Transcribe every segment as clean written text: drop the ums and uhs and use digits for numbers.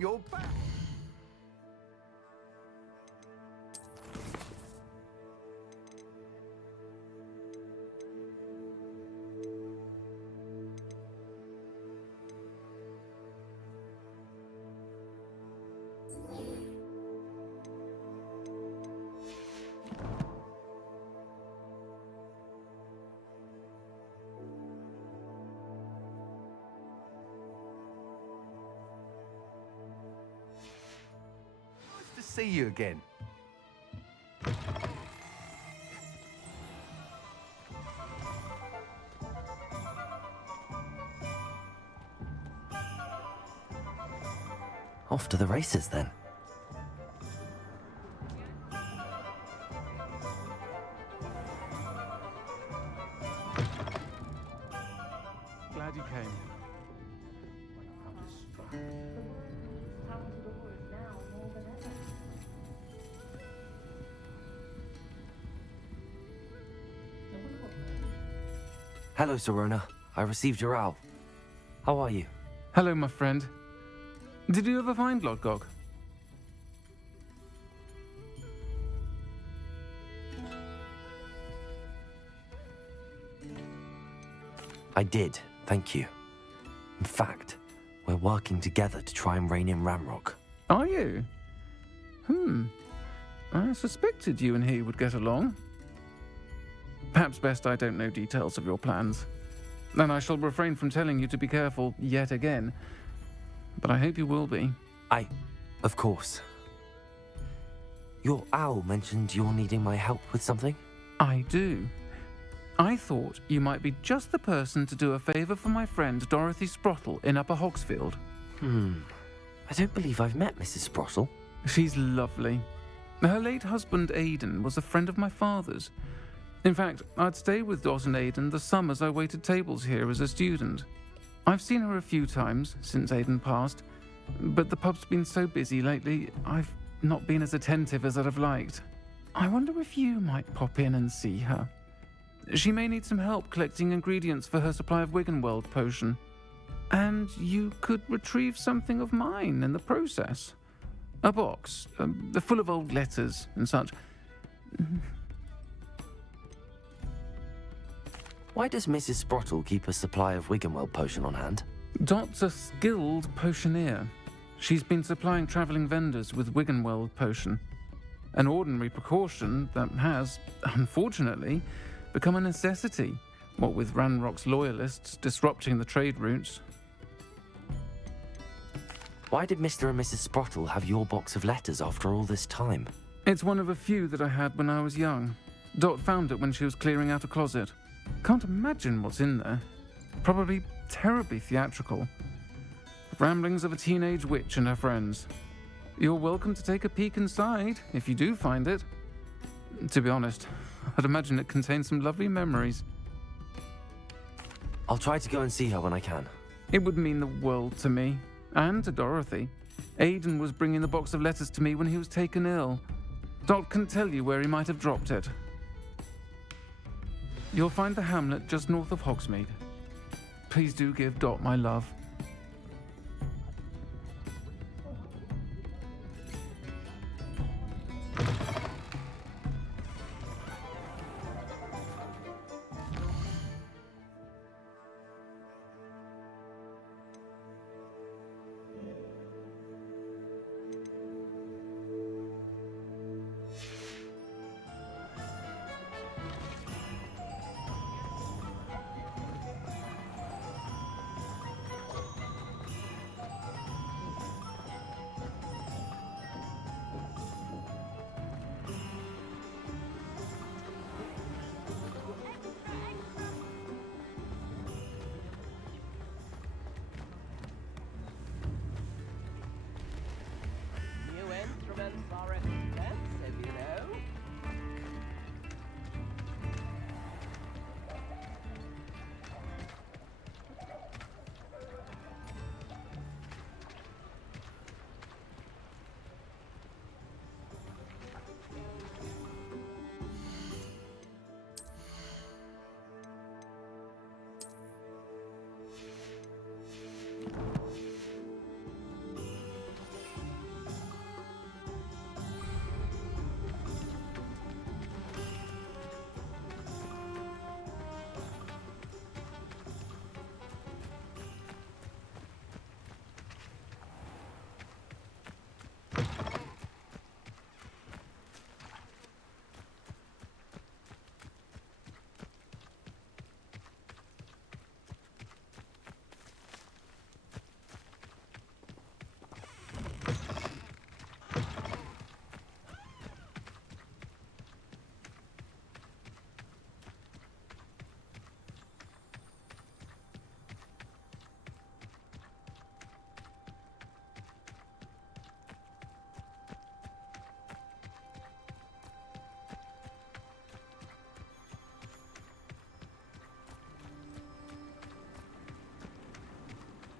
You're back. Nice to see you again. Off to the races then. Glad you came. Hello, Serona. I received your owl. How are you? Hello, my friend. Did you ever find Lodgok? I did, thank you. In fact, we're working together to try and rein in Ramrock. Are you? I suspected you and he would get along. Perhaps best I don't know details of your plans. Then I shall refrain from telling you to be careful yet again. But I hope you will be. Of course. Your owl mentioned you're needing my help with something? I do. I thought you might be just the person to do a favour for my friend Dorothy Sprottle in Upper Hogsfield. I don't believe I've met Mrs. Sprottle. She's lovely. Her late husband Aidan was a friend of my father's. In fact, I'd stay with Dot and Aidan the summers I waited tables here as a student. I've seen her a few times since Aidan passed, but the pub's been so busy lately, I've not been as attentive as I'd have liked. I wonder if you might pop in and see her. She may need some help collecting ingredients for her supply of Wiggenweld potion. And you could retrieve something of mine in the process. A box, full of old letters and such. Why does Mrs. Sprottle keep a supply of Wiggenweld potion on hand? Dot's a skilled potioneer. She's been supplying travelling vendors with Wiggenweld potion. An ordinary precaution that has, unfortunately, become a necessity, what with Ranrock's loyalists disrupting the trade routes. Why did Mr. and Mrs. Sprottle have your box of letters after all this time? It's one of a few that I had when I was young. Dot found it when she was clearing out a closet. Can't imagine what's in there. Probably terribly theatrical. The ramblings of a teenage witch and her friends. You're welcome to take a peek inside, if you do find it. To be honest, I'd imagine it contains some lovely memories. I'll try to go and see her when I can. It would mean the world to me, and to Dorothy. Aidan was bringing the box of letters to me when he was taken ill. Dot can tell you where he might have dropped it. You'll find the hamlet just north of Hogsmeade. Please do give Dot my love.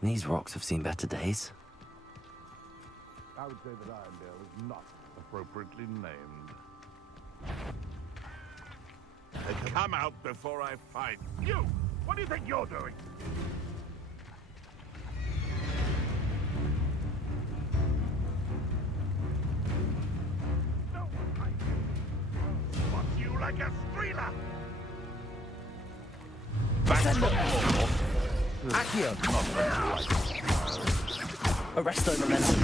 These rocks have seen better days. I would say that Irondale is not appropriately named. Come out before I fight you! What do you think you're doing? No, spot you like a streeler! Accio, not Arresto momentum.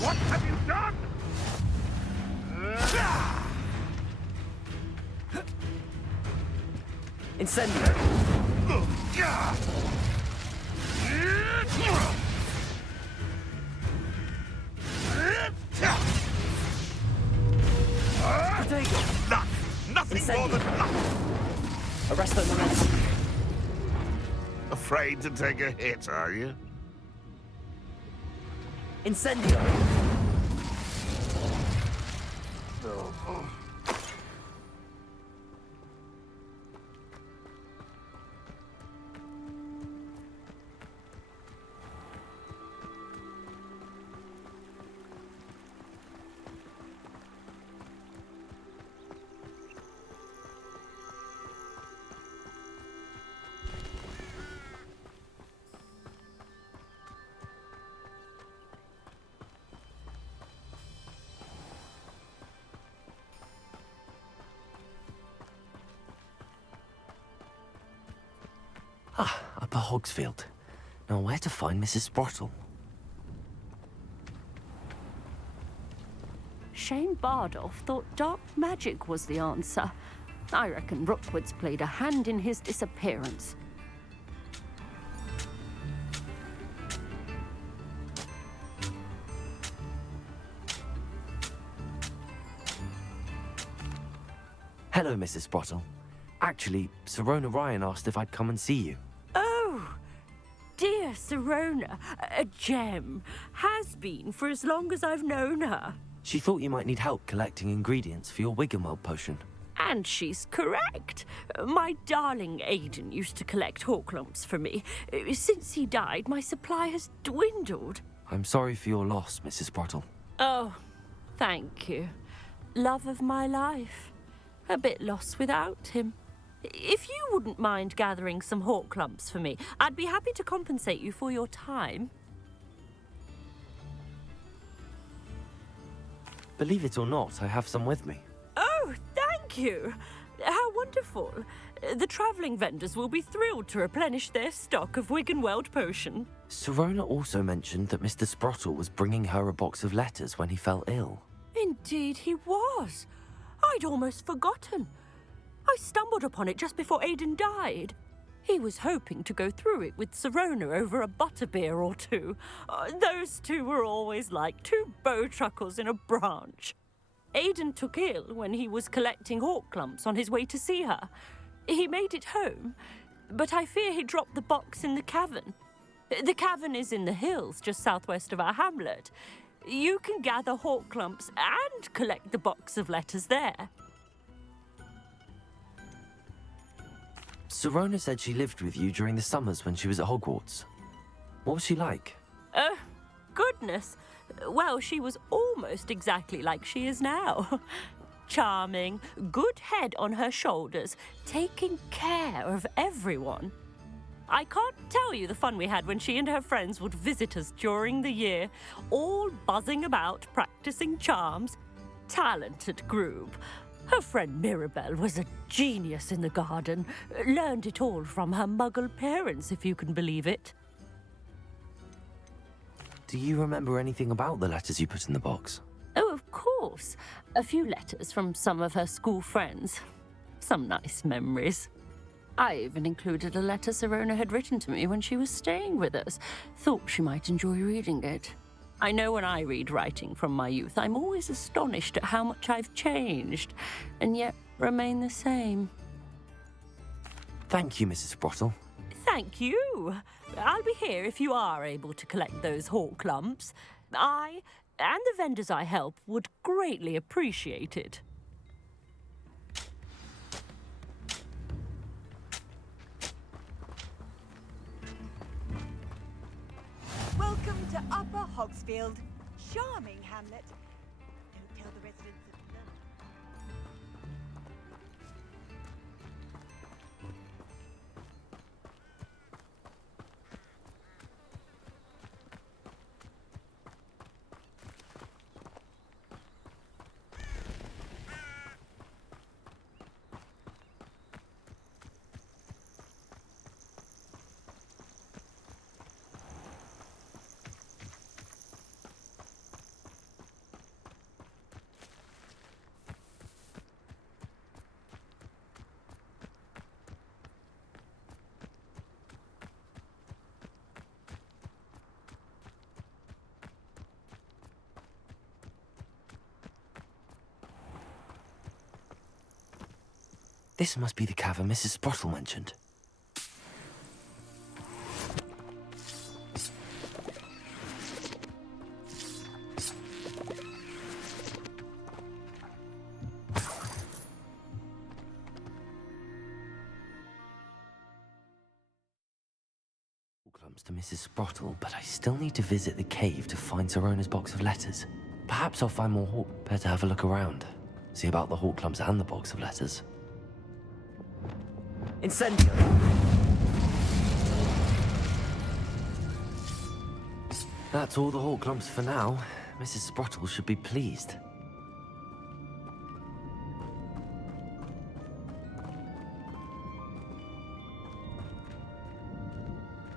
What have you done? Incendio. Potato. Luck! Nothing more than luck! Arresto momentum. Afraid to take a hit, are you? Incendio. Upper Hogsfield. Now, where to find Mrs. Sprottle? Shane Bardolph thought dark magic was the answer. I reckon Rookwood's played a hand in his disappearance. Hello, Mrs. Sprottle. Actually, Sirona Ryan asked if I'd come and see you. Oh, dear Sirona, a gem. Has been for as long as I've known her. She thought you might need help collecting ingredients for your Wiggenweld potion. And she's correct. My darling Aidan used to collect hawklumps for me. Since he died, my supply has dwindled. I'm sorry for your loss, Mrs. Sprottle. Oh, thank you. Love of my life. A bit lost without him. If you wouldn't mind gathering some hawklumps for me, I'd be happy to compensate you for your time. Believe it or not, I have some with me. Oh, thank you. How wonderful. The travelling vendors will be thrilled to replenish their stock of Wiggenweld potion. Sirona also mentioned that Mr. Sprottle was bringing her a box of letters when he fell ill. Indeed he was. I'd almost forgotten. I stumbled upon it just before Aidan died. He was hoping to go through it with Sirona over a butterbeer or two. Those two were always like two bowtruckles in a branch. Aidan took ill when he was collecting hawklumps on his way to see her. He made it home, but I fear he dropped the box in the cavern. The cavern is in the hills just southwest of our hamlet. You can gather hawklumps and collect the box of letters there. Sirona said she lived with you during the summers when she was at Hogwarts. What was she like? Oh, goodness. Well, she was almost exactly like she is now. Charming, good head on her shoulders, taking care of everyone. I can't tell you the fun we had when she and her friends would visit us during the year, all buzzing about, practicing charms. Talented group. Her friend Mirabelle was a genius in the garden. Learned it all from her muggle parents, if you can believe it. Do you remember anything about the letters you put in the box? Oh, of course. A few letters from some of her school friends. Some nice memories. I even included a letter Sirona had written to me when she was staying with us. Thought she might enjoy reading it. I know when I read writing from my youth, I'm always astonished at how much I've changed, and yet remain the same. Thank you, Mrs. Sprottle. Thank you. I'll be here if you are able to collect those hawklumps. I, and the vendors I help, would greatly appreciate it. Welcome to Upper Hogsfield. Charming hamlet. Don't tell the residents of London. This must be the cavern Mrs. Sprottle mentioned. Clumps to Mrs. Sprottle, but I still need to visit the cave to find Sorona's box of letters. Perhaps I'll find more hawk. Better have a look around. See about the hawk clumps and the box of letters. Incendio! That's all the hawk clumps for now. Mrs. Sprottle should be pleased.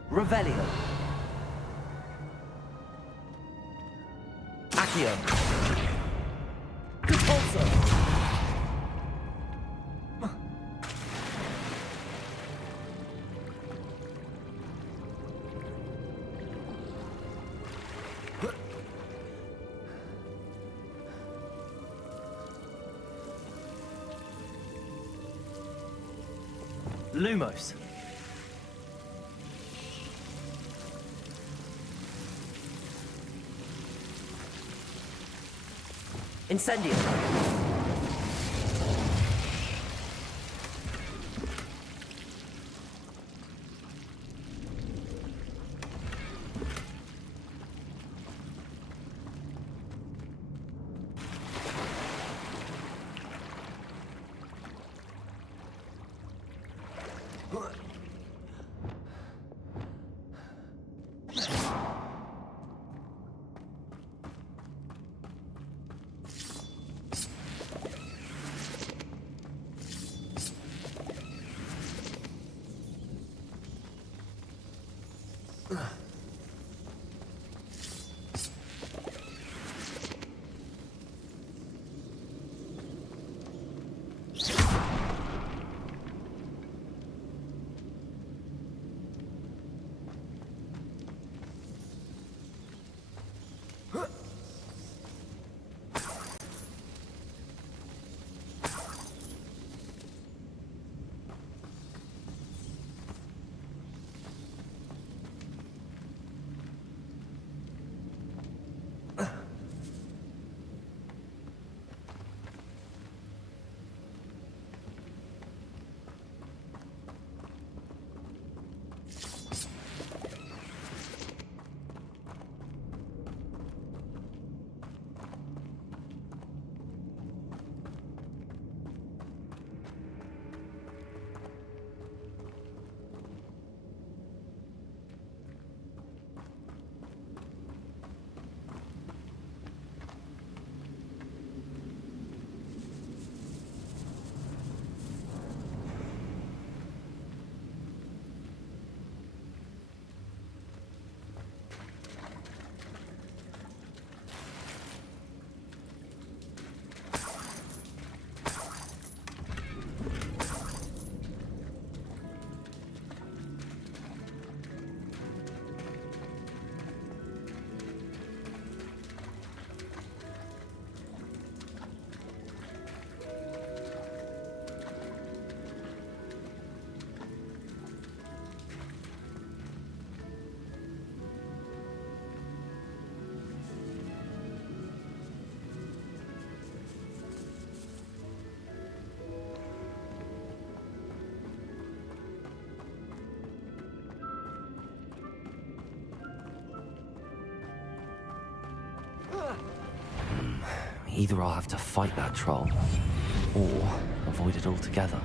Revelio. Accio. Repulso. Lumos. Incendio. Either I'll have to fight that troll, or avoid it altogether.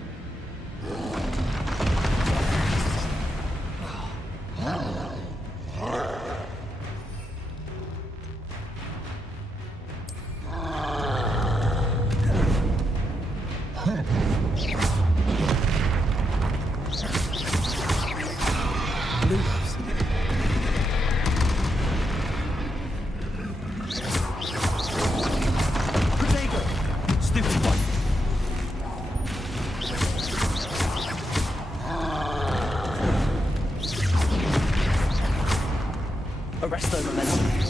Arresto momentum.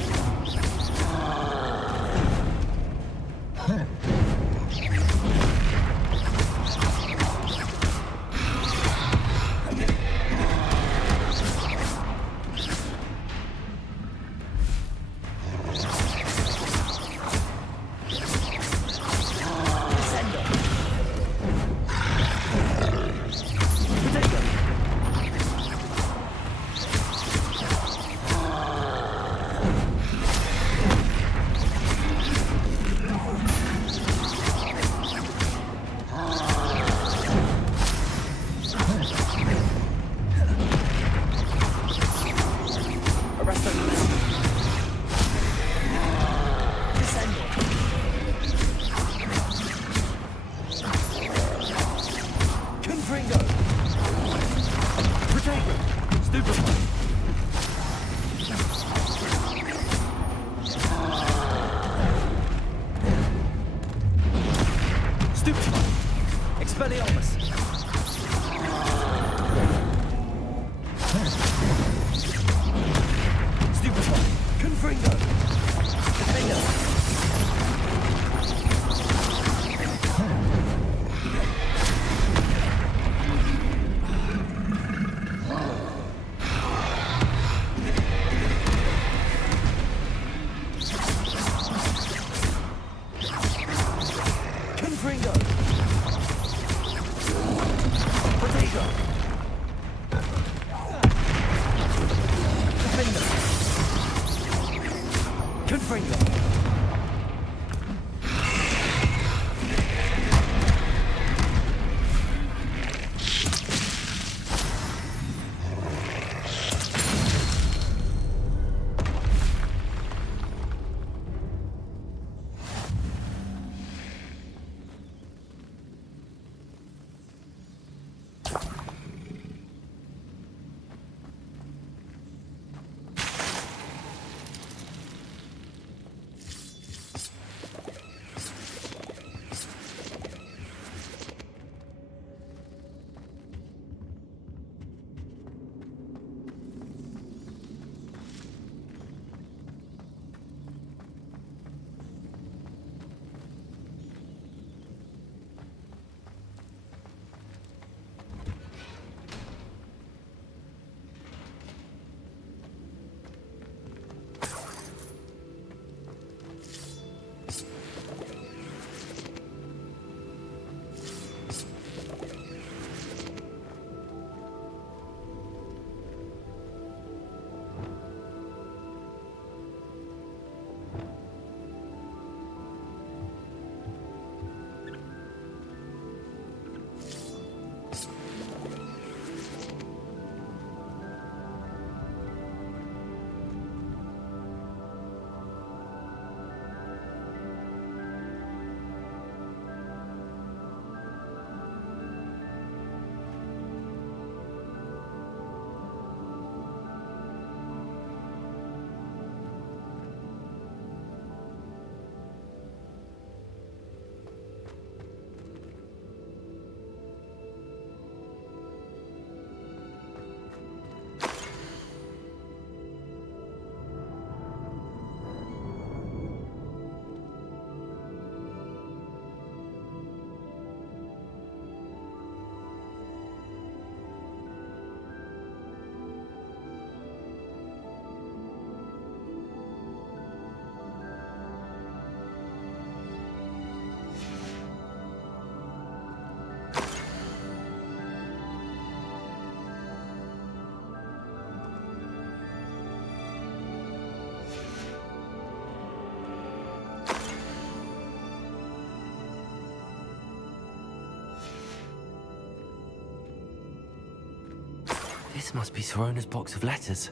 This must be Sorona's box of letters.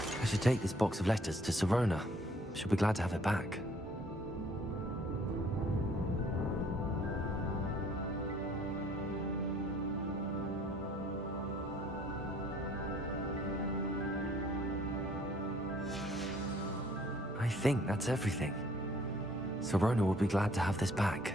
I should take this box of letters to Sirona. She'll be glad to have it back. I think that's everything. Sirona will be glad to have this back.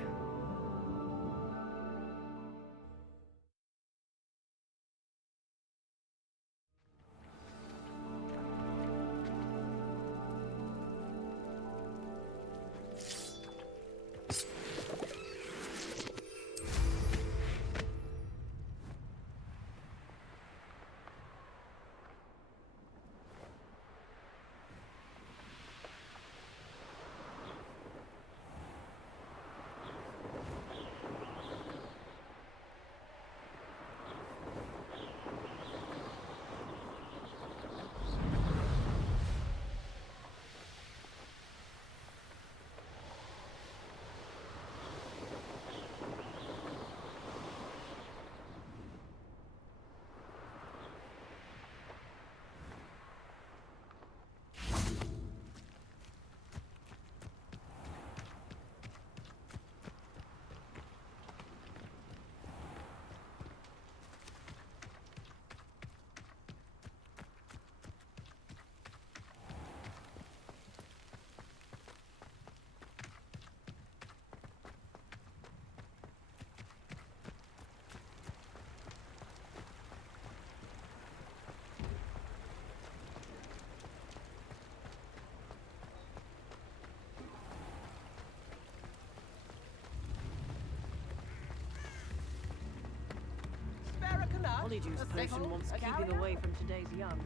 Polyjuice potion wants keeping away from today's young.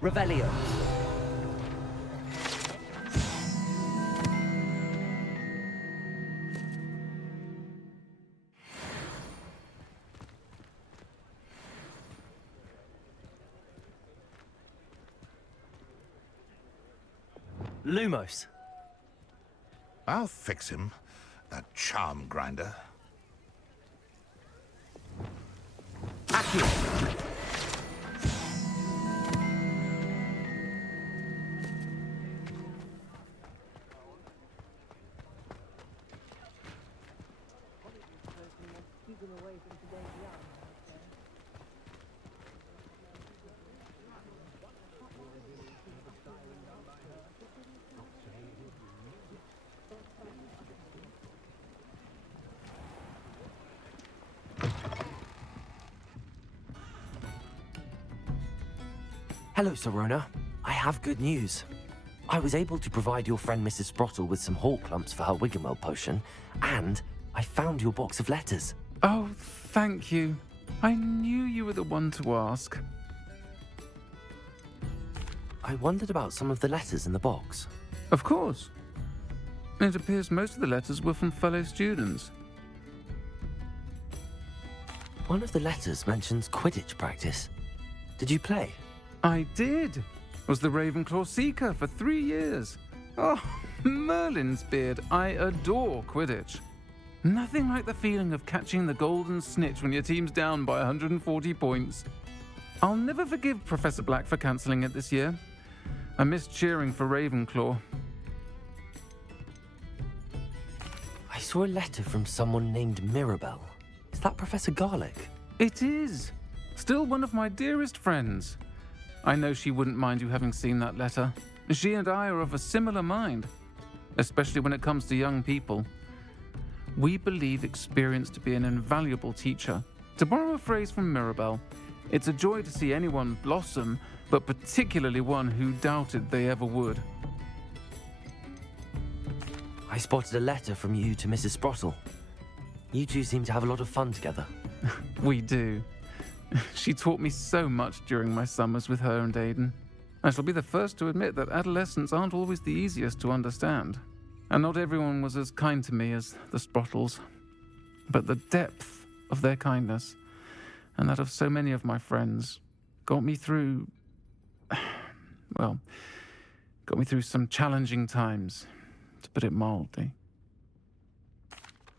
Revelio. Lumos. I'll fix him, that charm grinder. Accio. Hello, Sirona. I have good news. I was able to provide your friend Mrs. Sprottle with some Hawk clumps for her Wiggenweld potion, and I found your box of letters. Oh, thank you. I knew you were the one to ask. I wondered about some of the letters in the box. Of course. It appears most of the letters were from fellow students. One of the letters mentions Quidditch practice. Did you play? I did. Was the Ravenclaw Seeker for 3 years. Oh, Merlin's beard. I adore Quidditch. Nothing like the feeling of catching the golden snitch when your team's down by 140 points. I'll never forgive Professor Black for cancelling it this year. I missed cheering for Ravenclaw. I saw a letter from someone named Mirabelle. Is that Professor Garlick? It is. Still one of my dearest friends. I know she wouldn't mind you having seen that letter. She and I are of a similar mind, especially when it comes to young people. We believe experience to be an invaluable teacher. To borrow a phrase from Mirabelle, it's a joy to see anyone blossom, but particularly one who doubted they ever would. I spotted a letter from you to Mrs. Sprottle. You two seem to have a lot of fun together. We do. She taught me so much during my summers with her and Aidan. I shall be the first to admit that adolescents aren't always the easiest to understand, and not everyone was as kind to me as the Sprottles. But the depth of their kindness, and that of so many of my friends, got me through some challenging times, to put it mildly.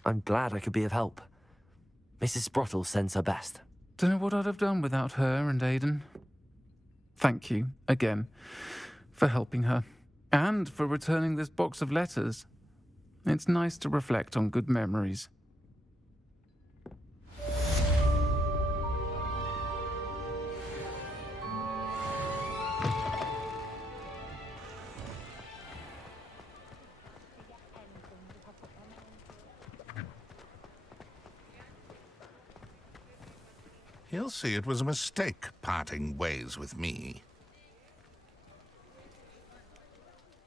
I'm glad I could be of help. Mrs. Sprottle sends her best. Don't know what I'd have done without her and Aidan. Thank you, again, for helping her, and for returning this box of letters. It's nice to reflect on good memories. He'll see it was a mistake parting ways with me.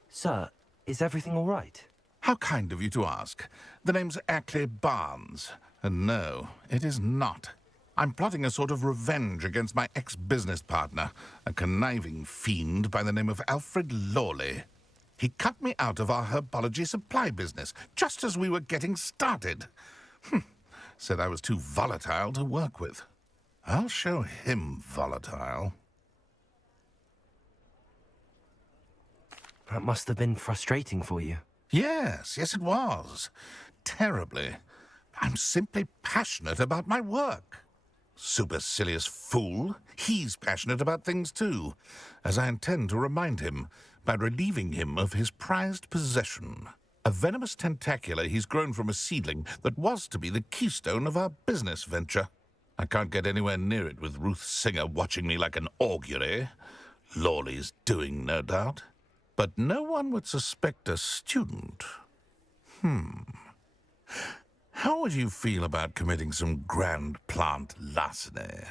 Sir, is everything all right? How kind of you to ask. The name's Ackley Barnes. And no, it is not. I'm plotting a sort of revenge against my ex-business partner, a conniving fiend by the name of Alfred Lawley. He cut me out of our herbology supply business just as we were getting started. Said I was too volatile to work with. I'll show him volatile. That must have been frustrating for you. Yes, it was. Terribly. I'm simply passionate about my work. Supercilious fool. He's passionate about things too, as I intend to remind him by relieving him of his prized possession. A venomous tentacular he's grown from a seedling that was to be the keystone of our business venture. I can't get anywhere near it with Ruth Singer watching me like an augury. Lawley's doing, no doubt. But no one would suspect a student. How would you feel about committing some grand plant larceny?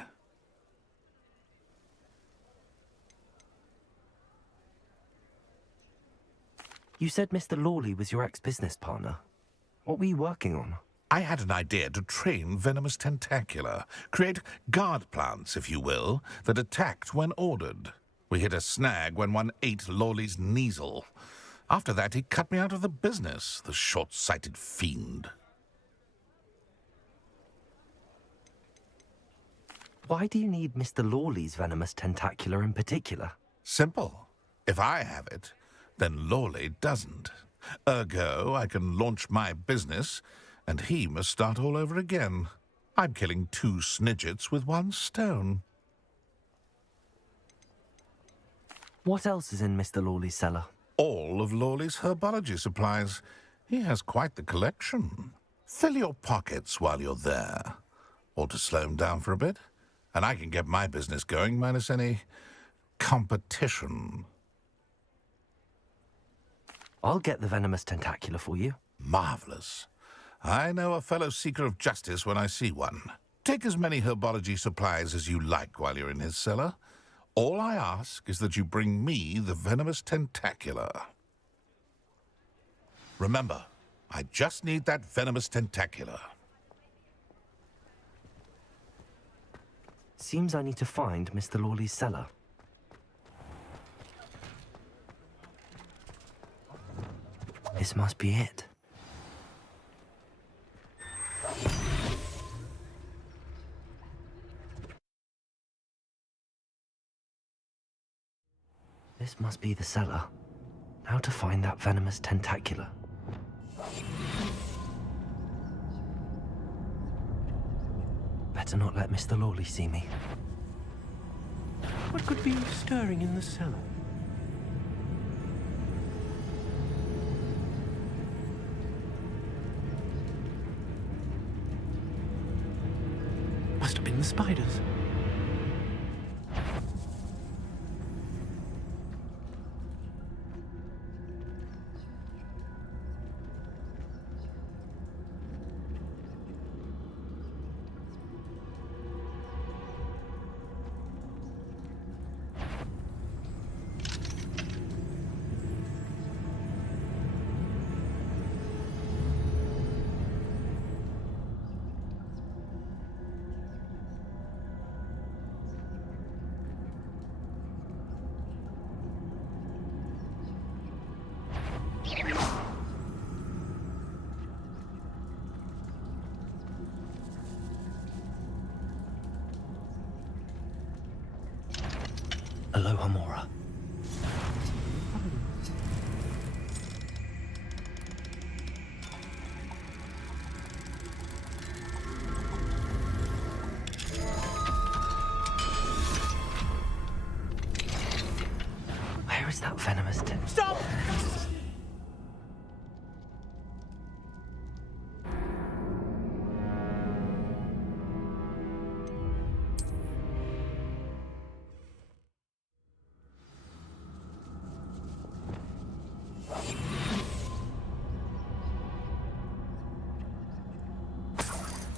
You said Mr. Lawley was your ex-business partner. What were you working on? I had an idea to train venomous tentacula, create guard plants, if you will, that attacked when ordered. We hit a snag when one ate Lawley's Kneasel. After that, he cut me out of the business, the short-sighted fiend. Why do you need Mr. Lawley's venomous tentacular in particular? Simple. If I have it, then Lawley doesn't. Ergo, I can launch my business, and he must start all over again. I'm killing 2 snidgets with 1 stone. What else is in Mr. Lawley's cellar? All of Lawley's herbology supplies. He has quite the collection. Fill your pockets while you're there. Or to slow him down for a bit, and I can get my business going minus any competition. I'll get the venomous tentacular for you. Marvelous. I know a fellow seeker of justice when I see one. Take as many herbology supplies as you like while you're in his cellar. All I ask is that you bring me the venomous tentacular. Remember, I just need that venomous tentacular. Seems I need to find Mr. Lawley's cellar. This must be it. This must be the cellar. How to find that venomous tentacular? Better not let Mr. Lawley see me. What could be stirring in the cellar? Must have been the spiders. Aloha Mora. Where is that venomous Stop!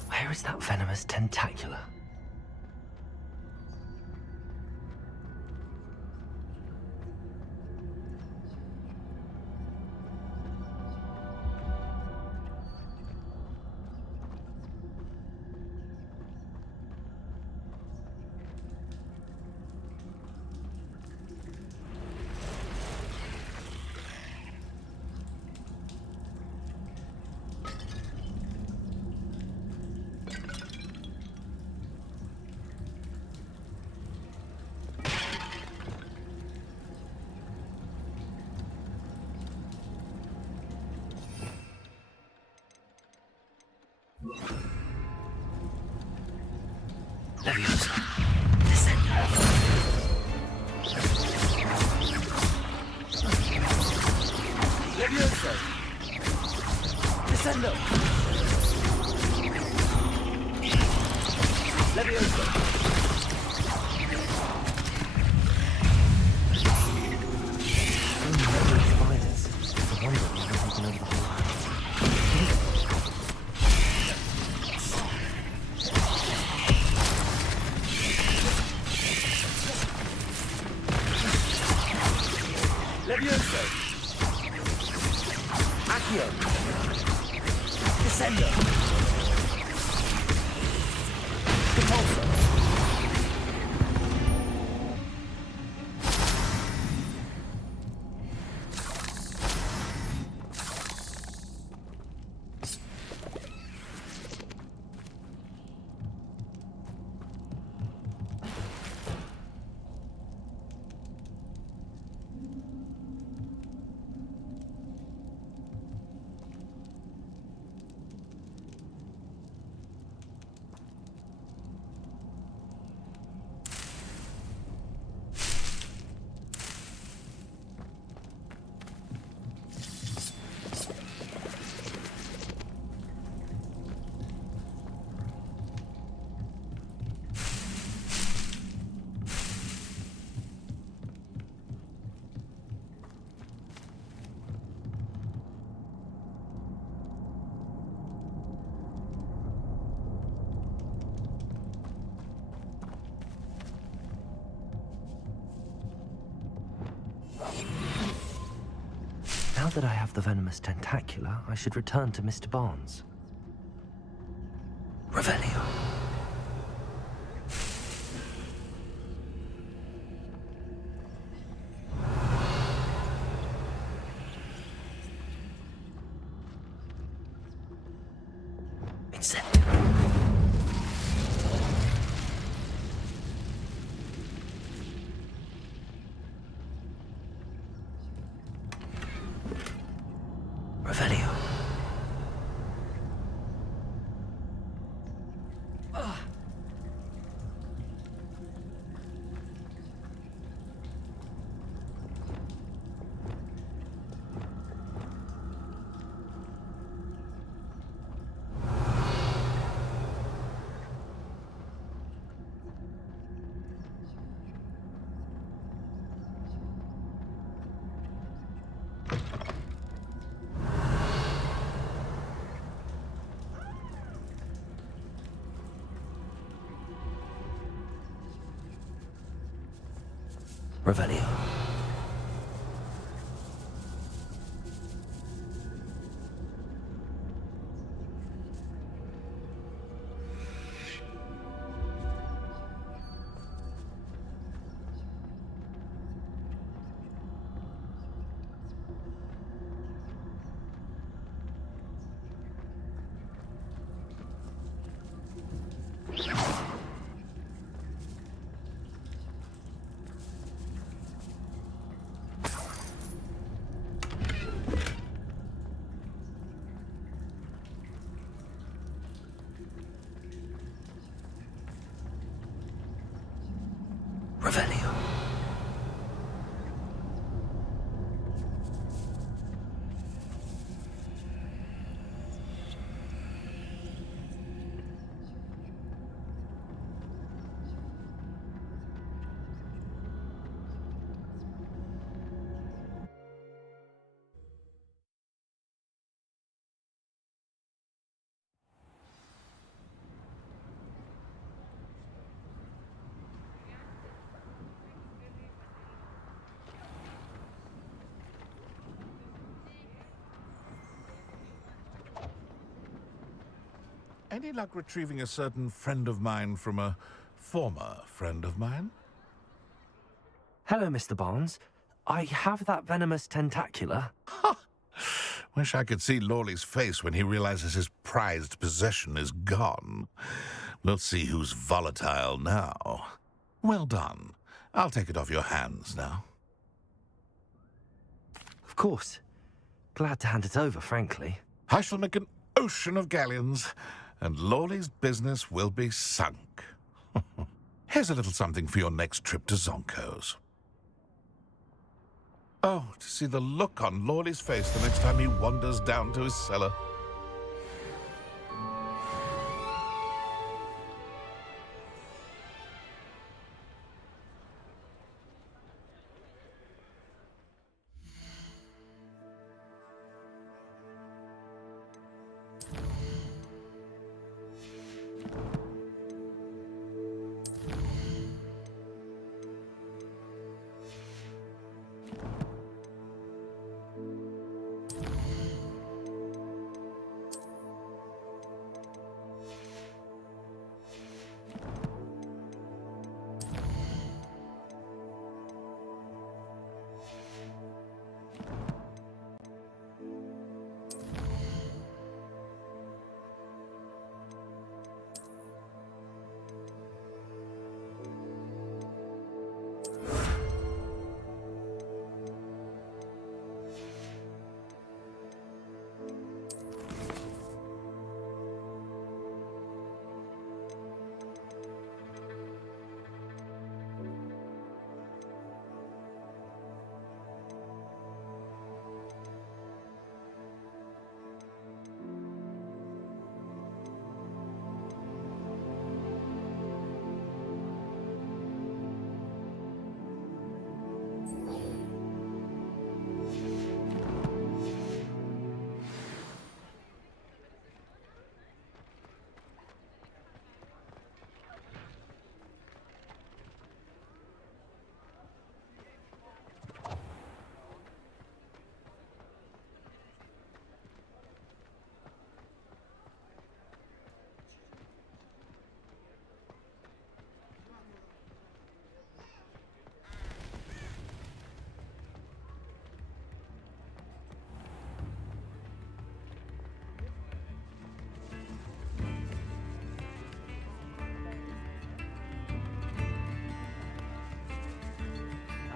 Where is that venomous tentacula? Leviosa. Leviosa! Descendo! Leviosa! Spiders. I wonder if they're taking over the whole house. Leviosa! Accio! Descendo! Repulso! Now that I have the venomous tentacula, I should return to Mr. Barnes. Revelio. Incendio. Revelio. Revelio. Revelio. Any luck retrieving a certain friend of mine from a former friend of mine? Hello, Mr. Barnes. I have that venomous tentacula. Wish I could see Lawley's face when he realizes his prized possession is gone. We'll see who's volatile now. Well done. I'll take it off your hands now. Of course. Glad to hand it over, frankly. I shall make an ocean of galleons, and Lawley's business will be sunk. Here's a little something for your next trip to Zonko's. Oh, to see the look on Lawley's face the next time he wanders down to his cellar.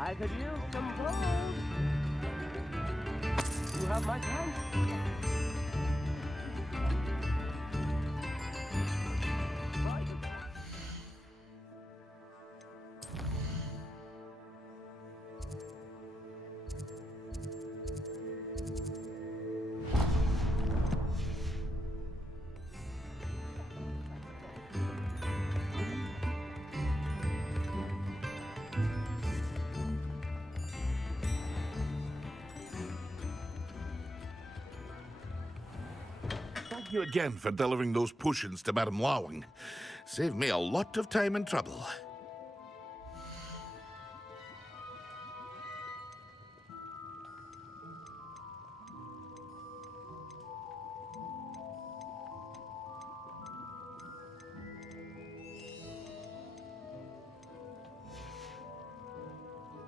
I could use some clothes. You have my time. Thank you again for delivering those potions to Madame Lawing. Saved me a lot of time and trouble.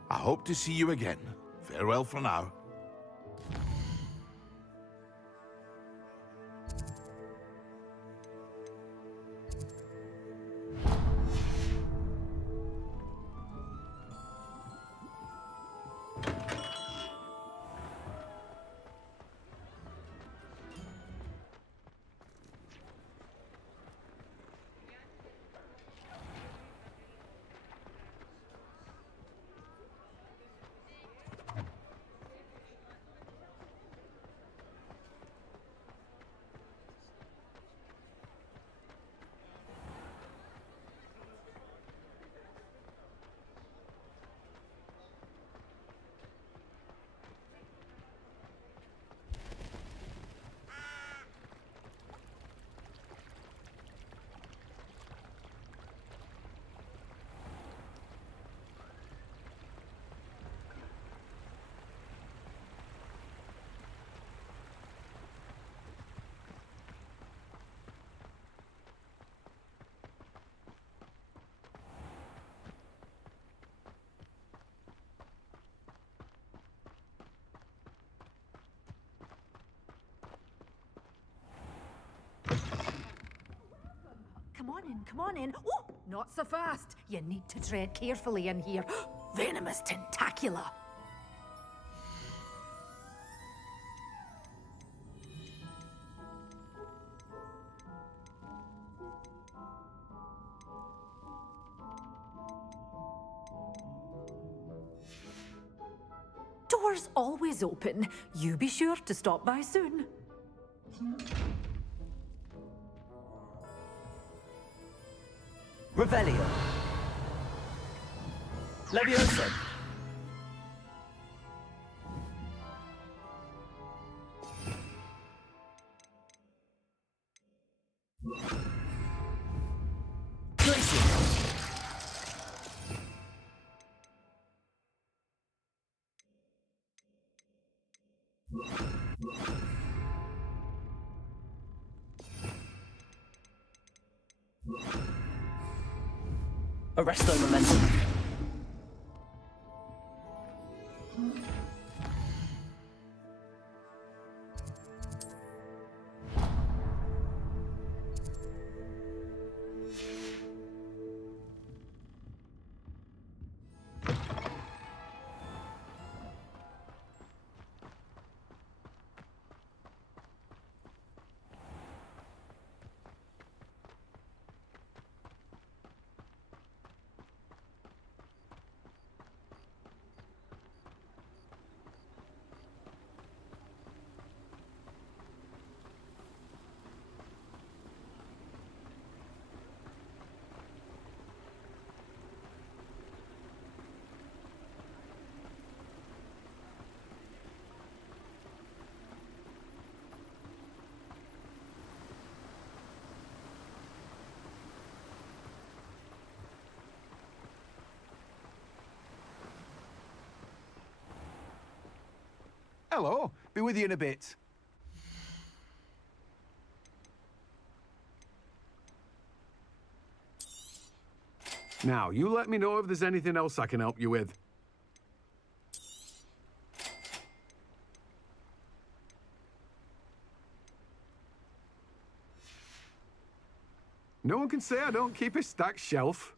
I hope to see you again. Farewell for now. come on in. Oh, not so fast. You need to tread carefully in here. Venomous tentacula. Doors always open. You be sure to stop by soon. Revelio. Levioso. Glacier. Arresto momentum. Hello. Be with you in a bit. Now, you let me know if there's anything else I can help you with. No one can say I don't keep a stacked shelf.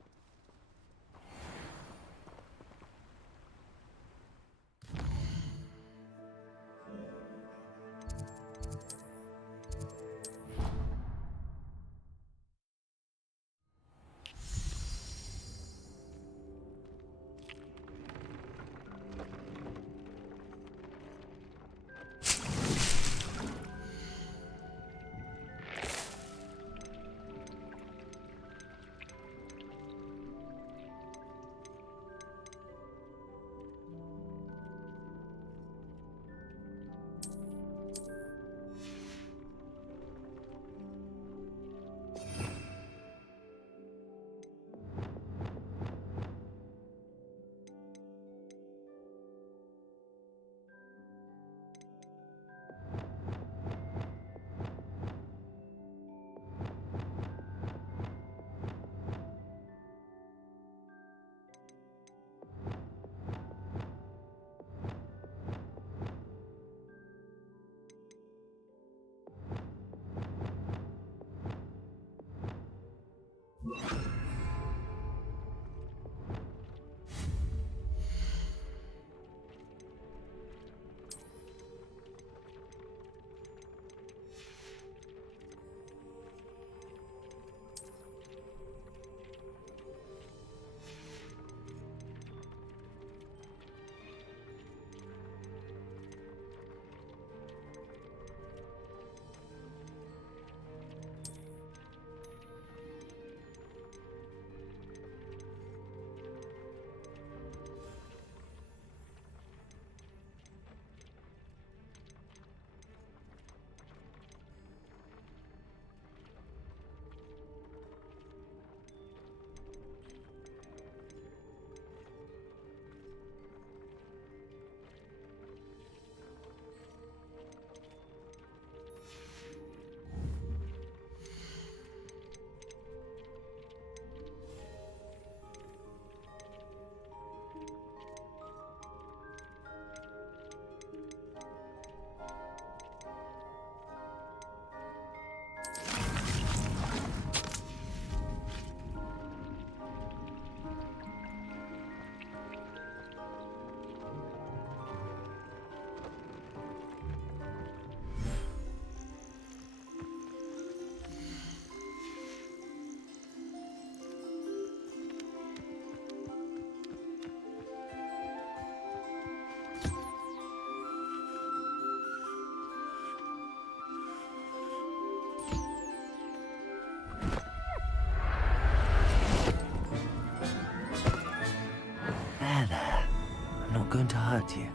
going to hurt you.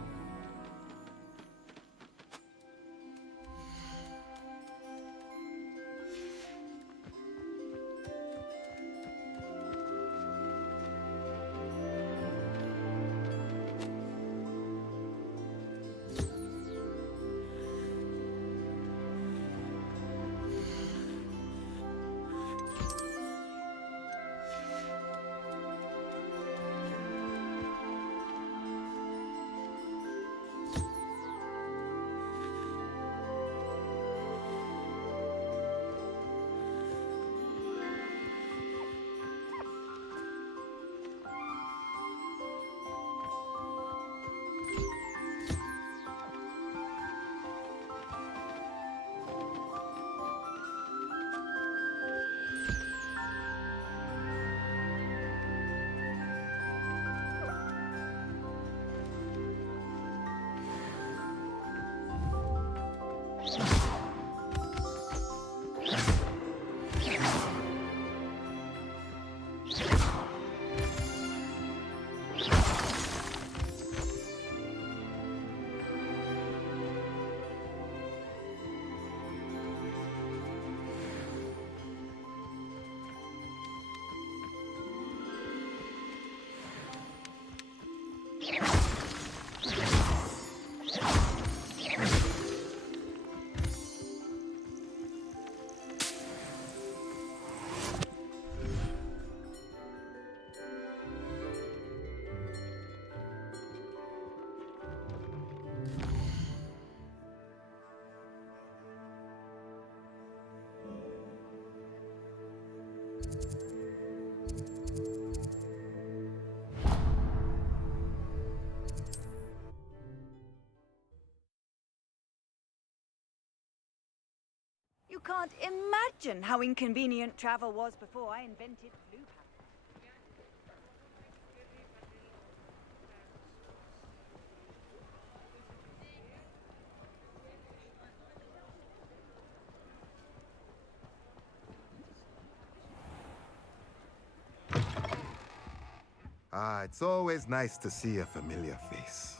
You can't imagine how inconvenient travel was before I invented blue powder. Ah, it's always nice to see a familiar face.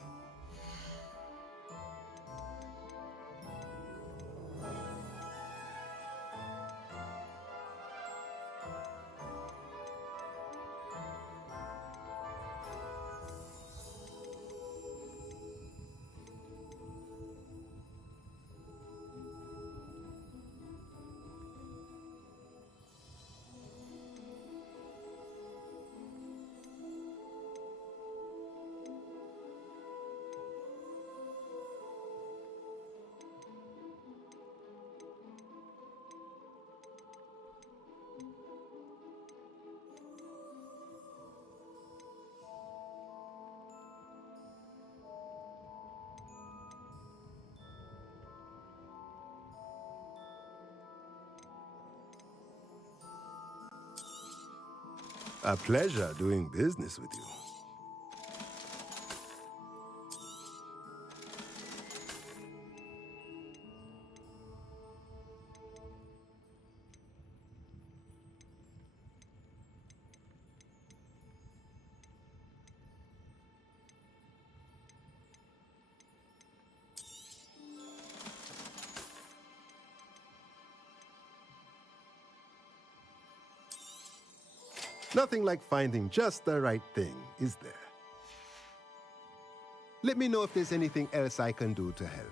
A pleasure doing business with you. Nothing like finding just the right thing, is there? Let me know if there's anything else I can do to help.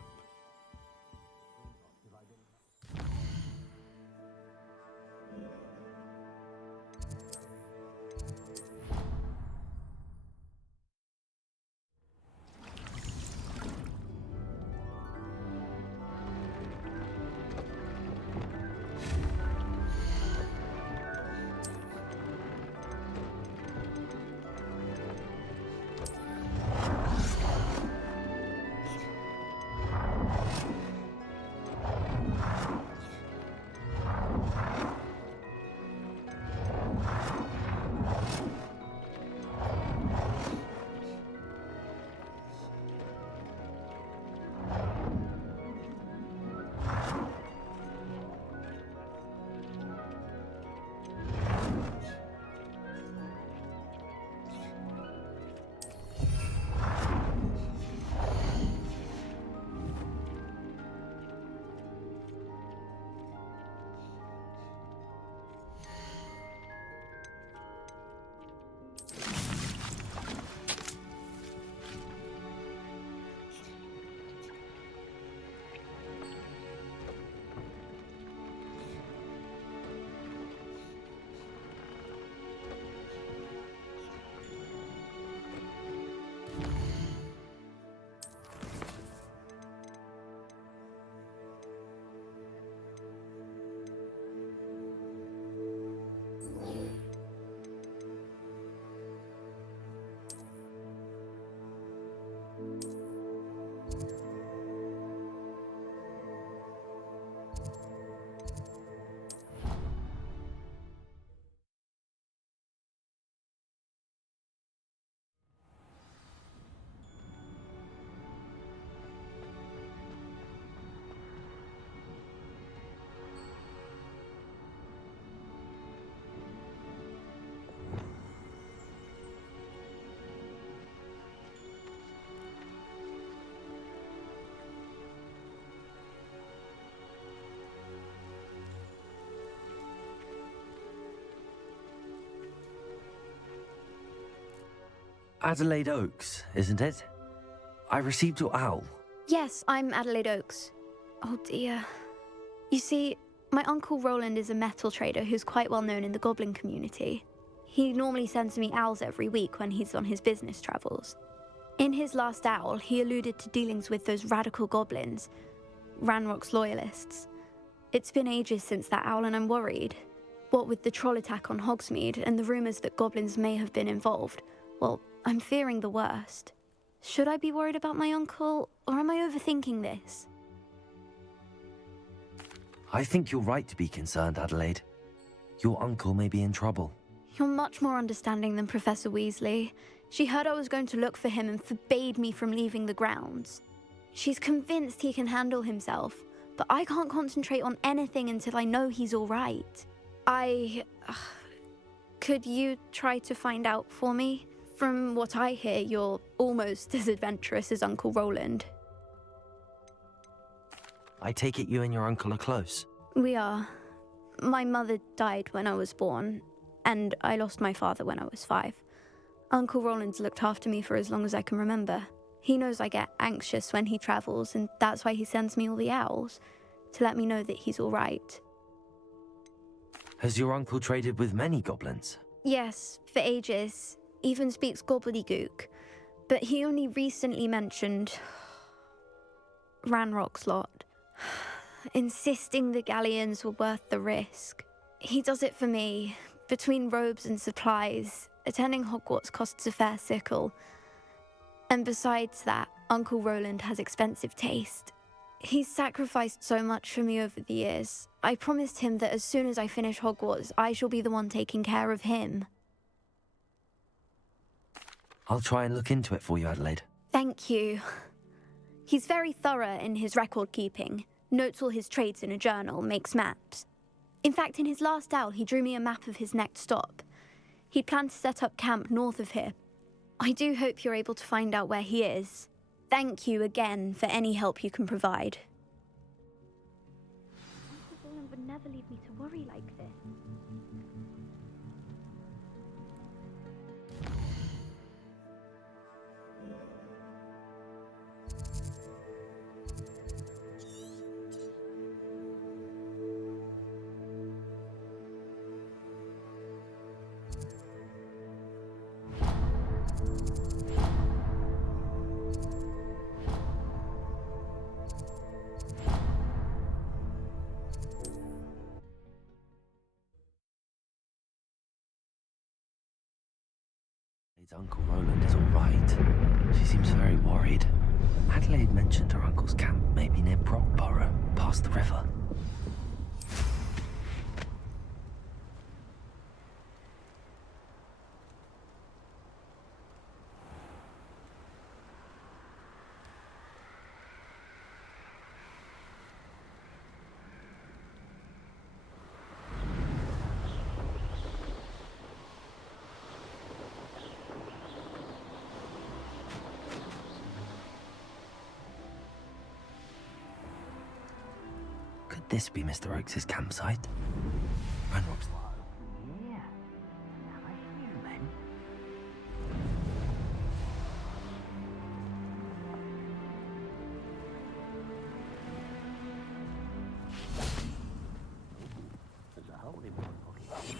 Adelaide Oaks, isn't it? I received your owl. Yes, I'm Adelaide Oaks. Oh dear. You see, my Uncle Roland is a metal trader who's quite well known in the goblin community. He normally sends me owls every week when he's on his business travels. In his last owl, he alluded to dealings with those radical goblins, Ranrock's loyalists. It's been ages since that owl and I'm worried. What with the troll attack on Hogsmeade and the rumours that goblins may have been involved, well, I'm fearing the worst. Should I be worried about my uncle, or am I overthinking this? I think you're right to be concerned, Adelaide. Your uncle may be in trouble. You're much more understanding than Professor Weasley. She heard I was going to look for him and forbade me from leaving the grounds. She's convinced he can handle himself, but I can't concentrate on anything until I know he's all right. Could you try to find out for me? From what I hear, you're almost as adventurous as Uncle Roland. I take it you and your uncle are close. We are. My mother died when I was born, and I lost my father when I was 5. Uncle Roland's looked after me for as long as I can remember. He knows I get anxious when he travels, and that's why he sends me all the owls, to let me know that he's all right. Has your uncle traded with many goblins? Yes, for ages. Even speaks gobbledygook. But he only recently mentioned Ranrock's lot, insisting the galleons were worth the risk. He does it for me. Between robes and supplies, attending Hogwarts costs a fair sickle. And besides that, Uncle Roland has expensive taste. He's sacrificed so much for me over the years. I promised him that as soon as I finish Hogwarts, I shall be the one taking care of him. I'll try and look into it for you, Adelaide. Thank you. He's very thorough in his record keeping, notes all his trades in a journal, makes maps. In fact, in his last owl, he drew me a map of his next stop. He planned to set up camp north of here. I do hope you're able to find out where he is. Thank you again for any help you can provide. Uncle Roland would never leave me to worry like this. Uncle Roland is all right. She seems very worried. Adelaide mentioned her uncle's camp may be near Brockborough, past the river. Could this be Mr. Oakes' campsite? Ranrock's... Yeah. Have I seen you then? There's a hole in one pocket.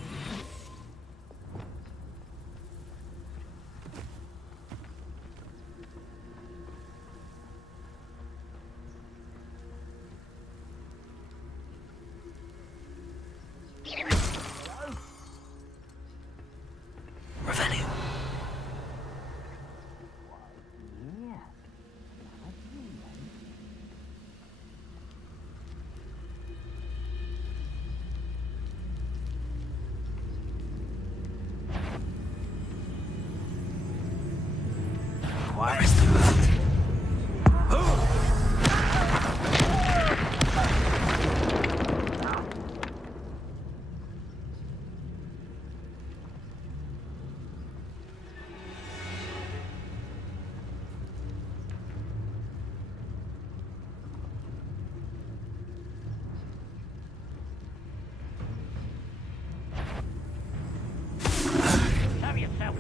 Have yourself.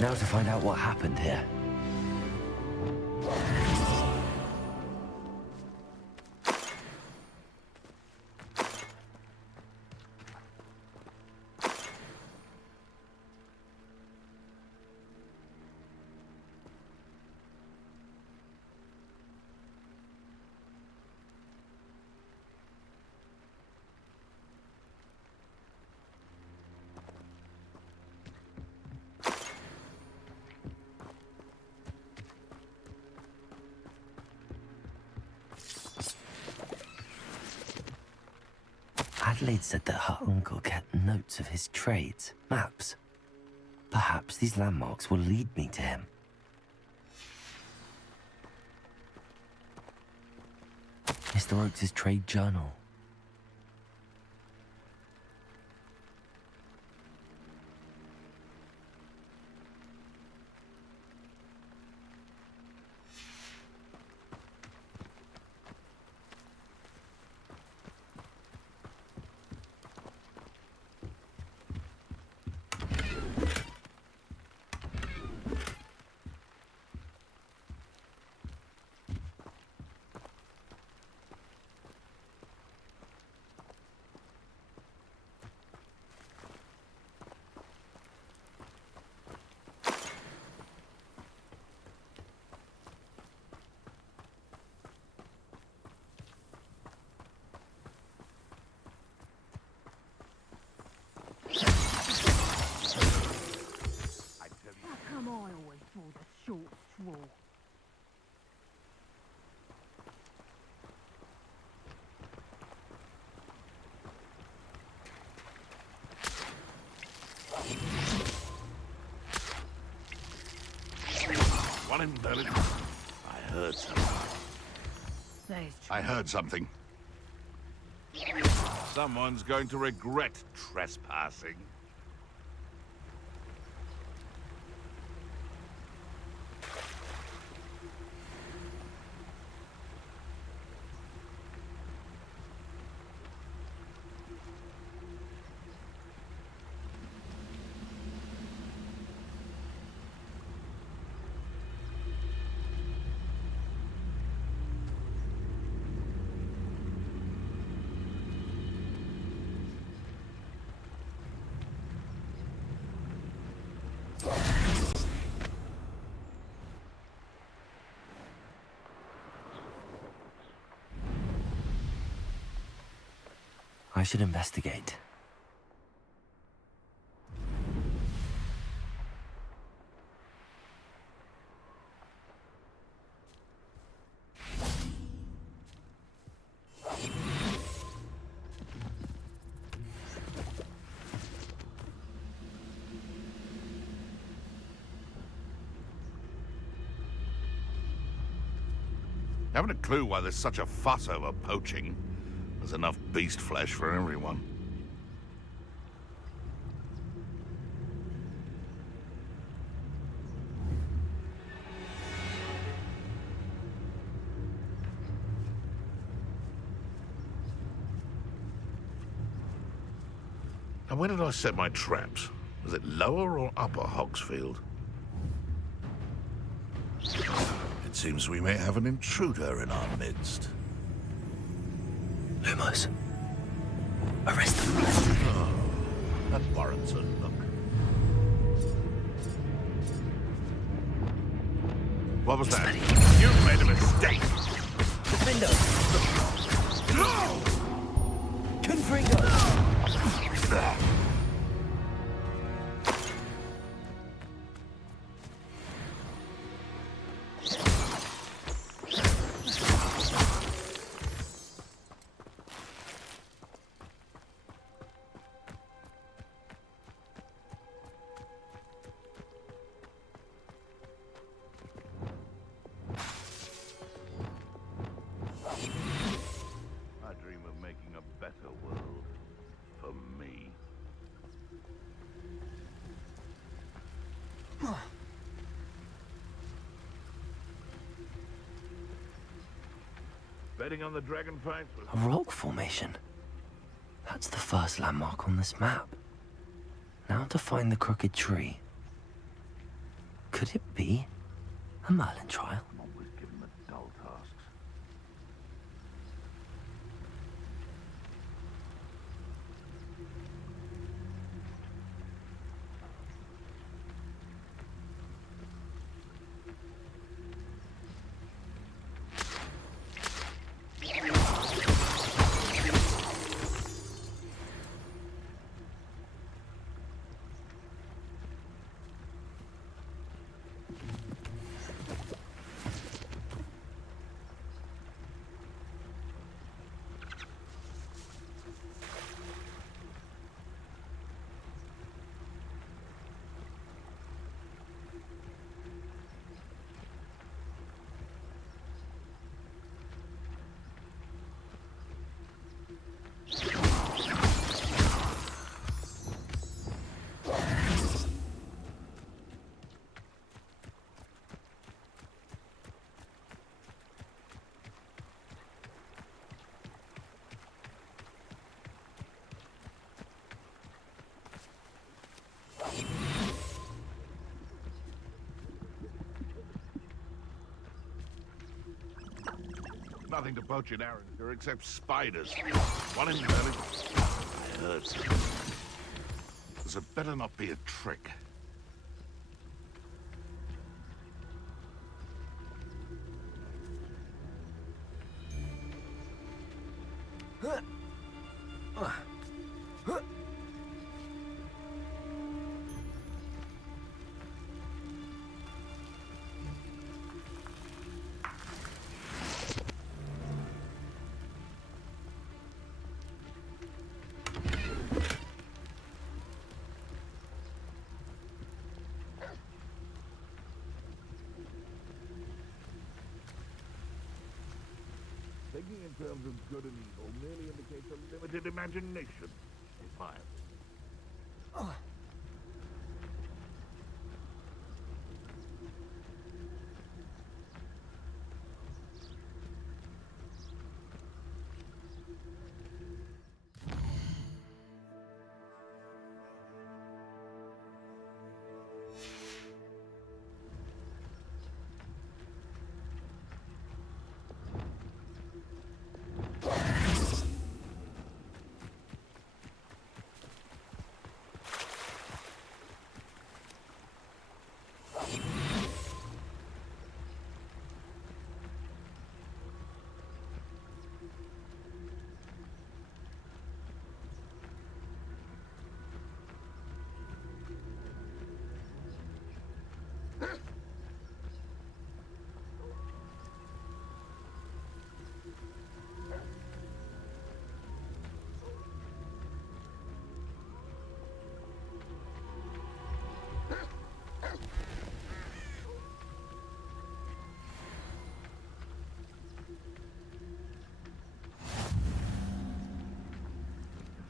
Now to find out what happened here. Adelaide said that her uncle kept notes of his trades, maps. Perhaps these landmarks will lead me to him. Mr. Oakes' trade journal. One in Berlin. I heard something. I heard something. Someone's going to regret trespassing. I should investigate. Haven't a clue why there's such a fuss over poaching. There's enough beast flesh for everyone. Now, where did I set my traps? Was it lower or upper Hogsfield? It seems we may have an intruder in our midst. Lumos. Arrest them. Oh, that warrants a look. What was that? You made a mistake! Defendo! No! Confringo! Betting on the dragon fight? A rock formation. That's the first landmark on this map. Now to find the crooked tree. Could it be a Merlin trial? I'm always given the dull tasks. Nothing to poach in Arrowsmere except spiders. One in Merlin. I heard something. This had better not be a trick. Thinking in terms of good and evil merely indicates a limited imagination. Fine.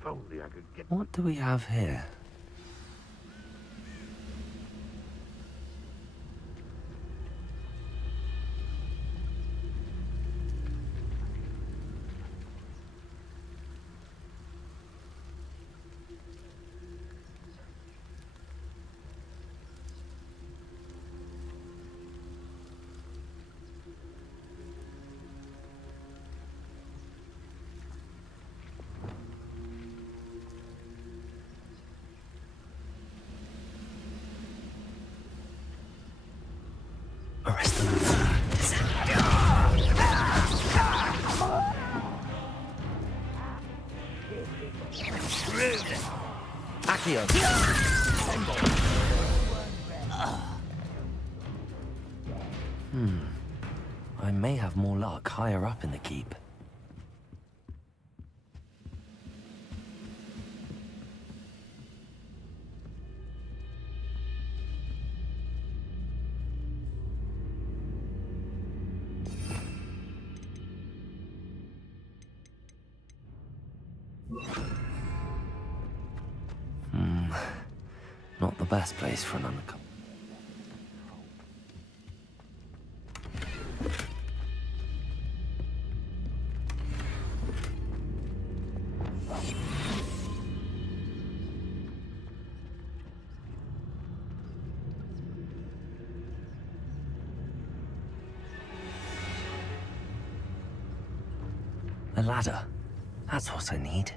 If only I could get... What do we have here? Arrest them. Accio. I may have more luck higher up in the keep. Not the best place for an undercover. A ladder. That's what I need.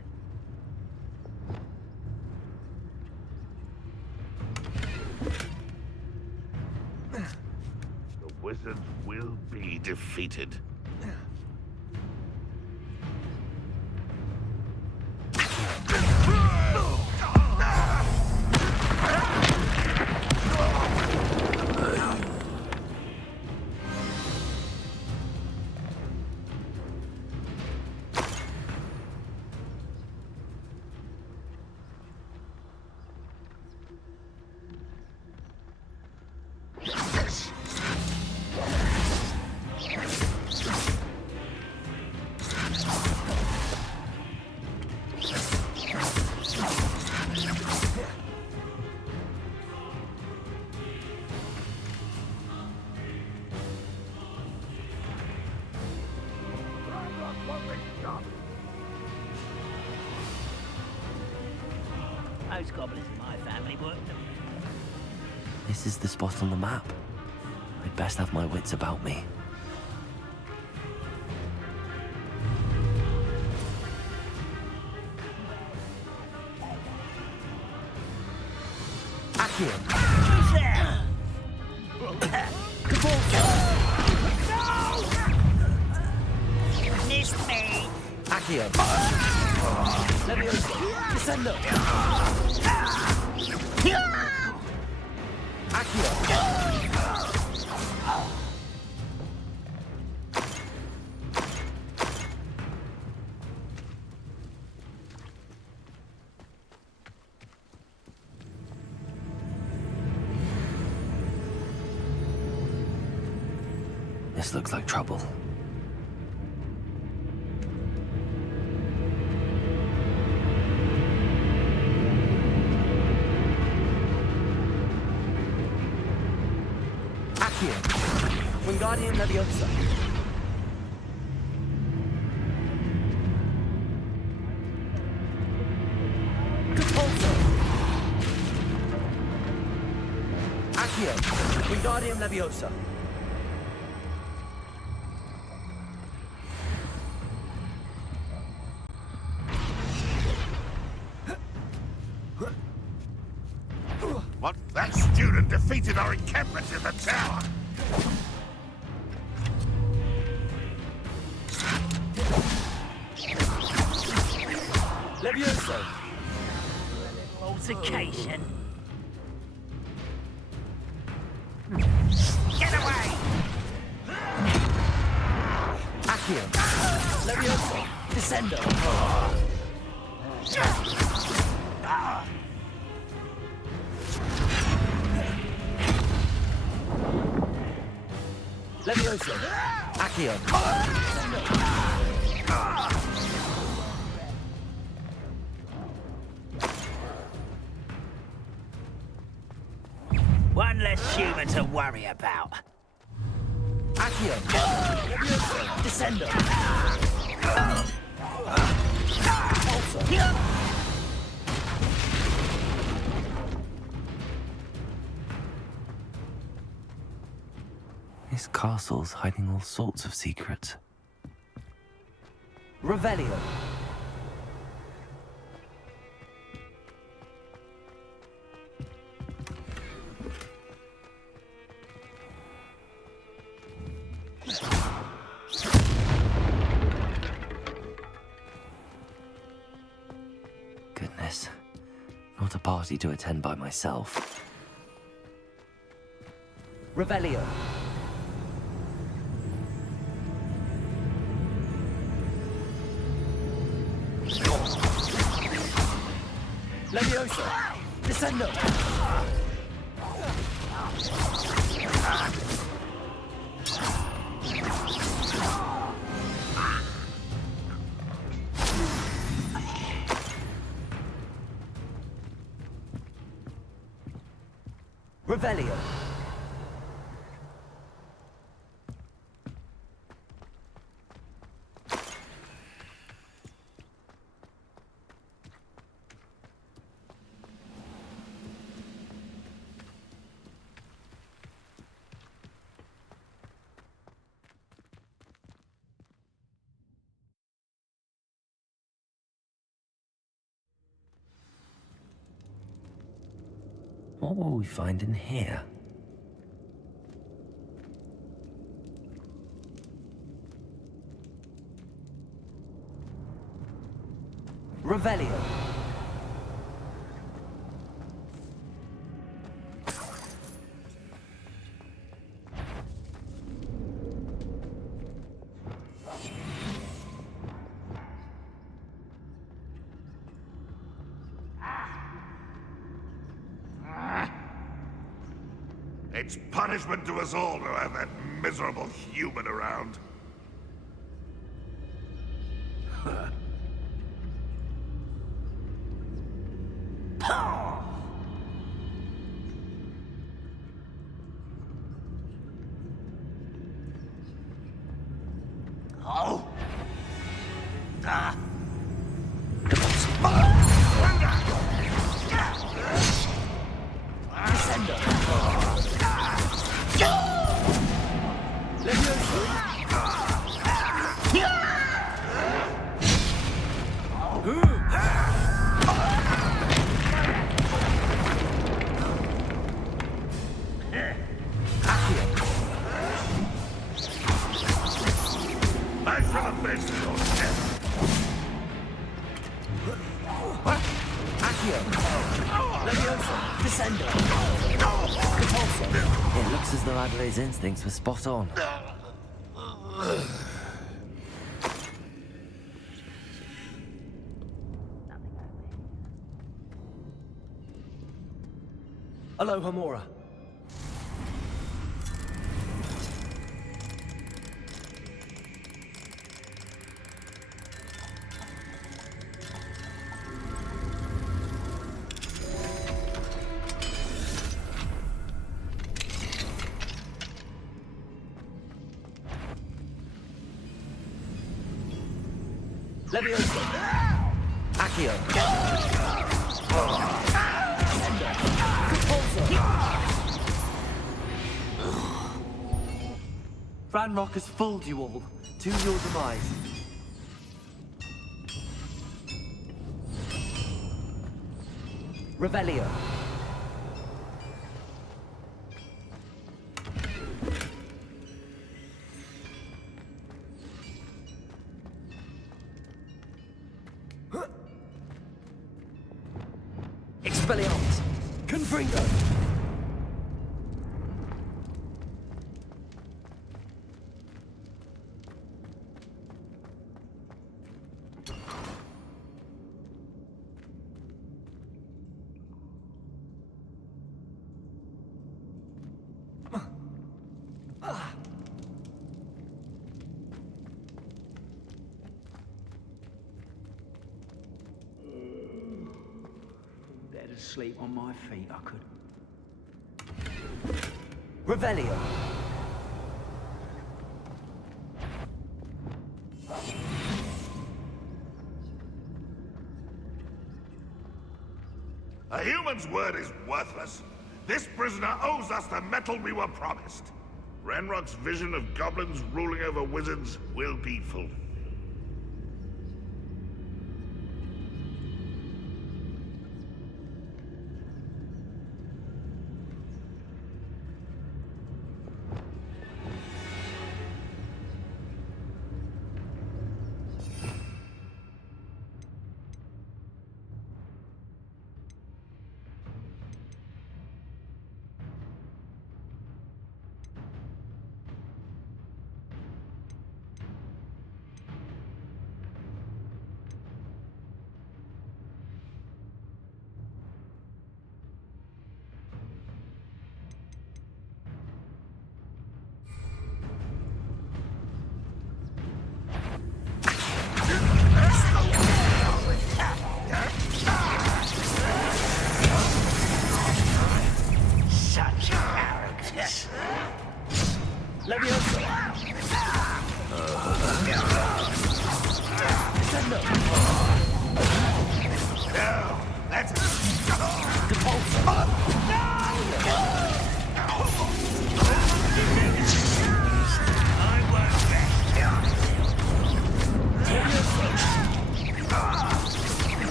The wizards will be defeated. Most goblins in my family worked them. This is the spot on the map. I'd best have my wits about me. Accio! Who's there? No! Missed me! Accio! Leviosa! Descendo! This looks like trouble. Accio! Wingardium Leviosa! Compulso! Accio! Wingardium Leviosa! What? That student defeated our encampment in the tower! Leviosa! Altercation. Get away! Accio! Leviosa! Descendo! Leviosa! Accio! One less human to worry about. Accio! Leviosa! Descendo! Also. This castle's hiding all sorts of secrets. Revelio. Goodness. Not a party to attend by myself. Revelio. Leviosa! Descendo! Revelio. What will we find in here? Revelio. It's punishment to us all to have that miserable human around. Oh. Ah. It looks as though Adelaide's instincts were spot on. Aloha Mora. Leviosa. Accio. Ranrock has fooled you all, to your demise. Revelio. Expelliarmus. Confringo. Better sleep on my feet, I could. Revelio. A human's word is worthless. This prisoner owes us the metal we were promised. Ranrock's vision of goblins ruling over wizards will be fulfilled.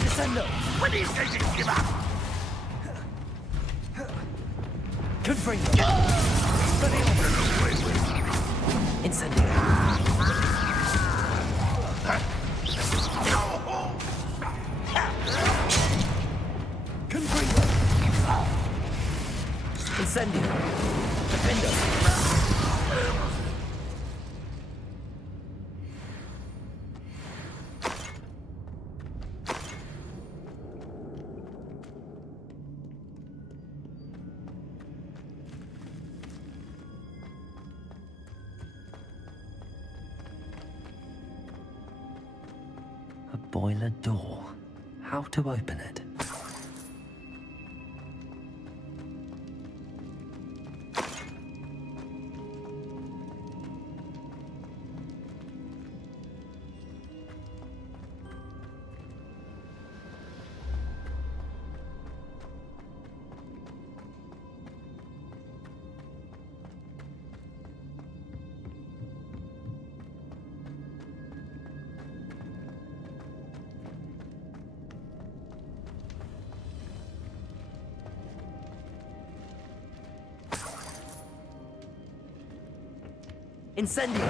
Descendo! When do you think you give up? Confringo! Incendio! Confringo! Incendio! Defendo! A boiler door. How to open it? Incendio!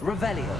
Revelio!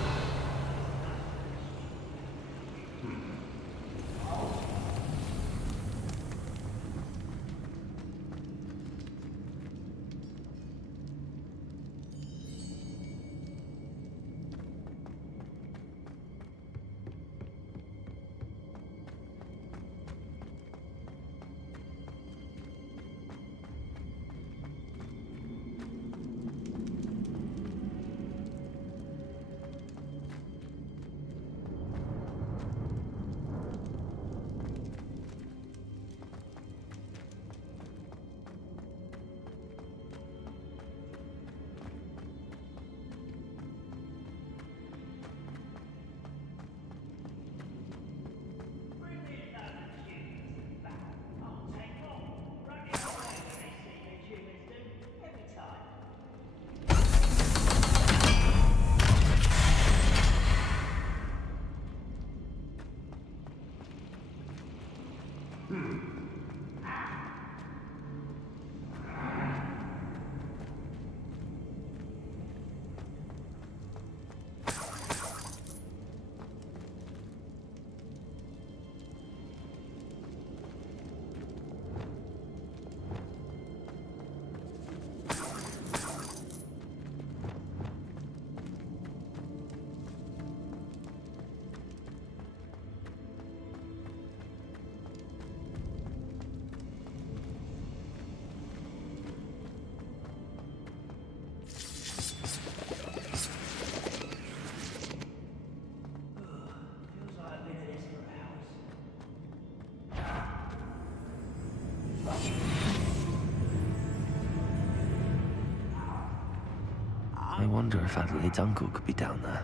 I wonder if Adelaide's uncle could be down there.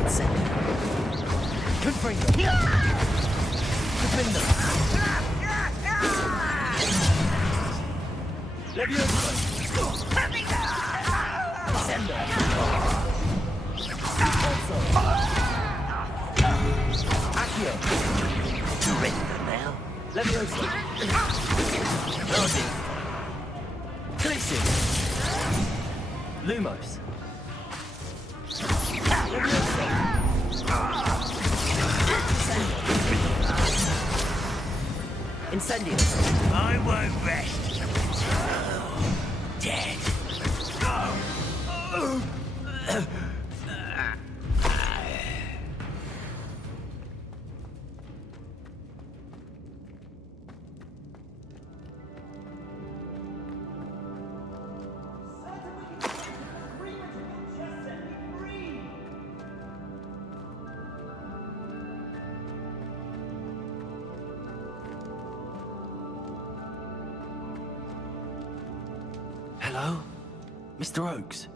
Incendio! Confringo! Defendo! Levioso! Descendo! Accio! Surrender now! Levioso! Lodi! Glissing! Lumos! Levioso! Incendio! I won't rest! Dead! Hello? Mr. Oakes?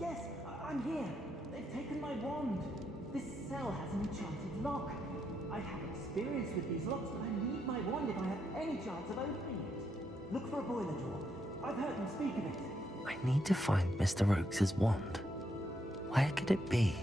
Yes, I'm here. They've taken my wand. This cell has an enchanted lock. I have experience with these locks, but I need my wand if I have any chance of opening it. Look for a boiler door. I've heard them speak of it. I need to find Mr. Oakes' wand. Where could it be?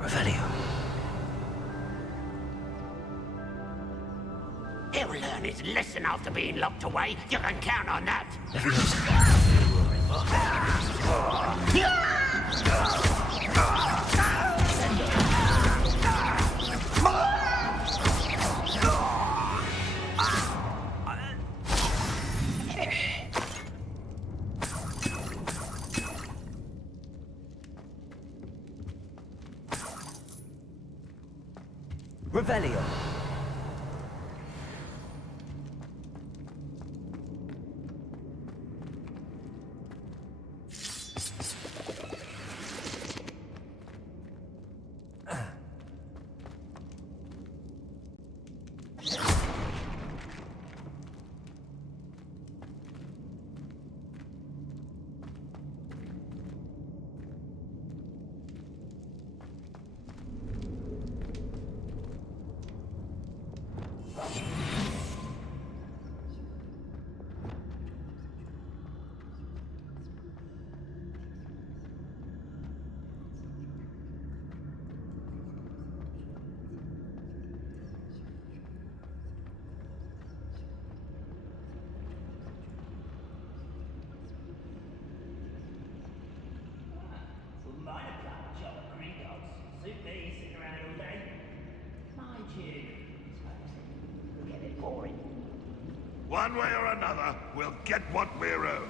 Revelio. He'll learn his lesson after being locked away. You can count on that. Revelio. One way or another, we'll get what we're owed.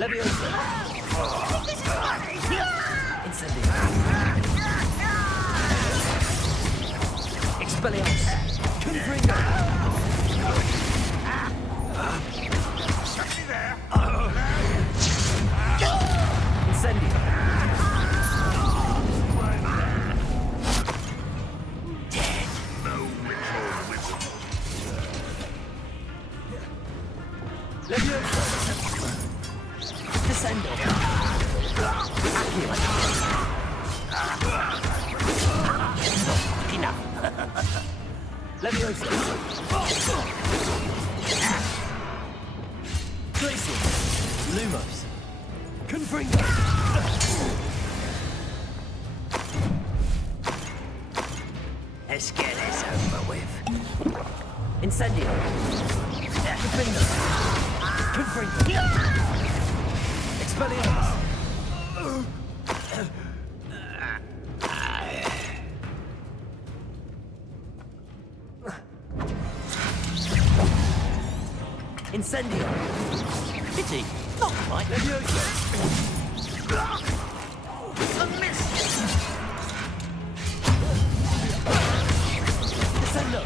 Leviosa! Incendio! Expelliarmus! Confringo! Incendio! Dead! No ritual wizard. Leviosa! Descendo! Accio! Not quick enough! Leviosa! Glacial! Lumos! Confringo! Let's get this over with. Incendio! Confringo! Confringo! Expelliarmus! Incendio! Pity! Not quite! Leviosa! A miss! Descendo!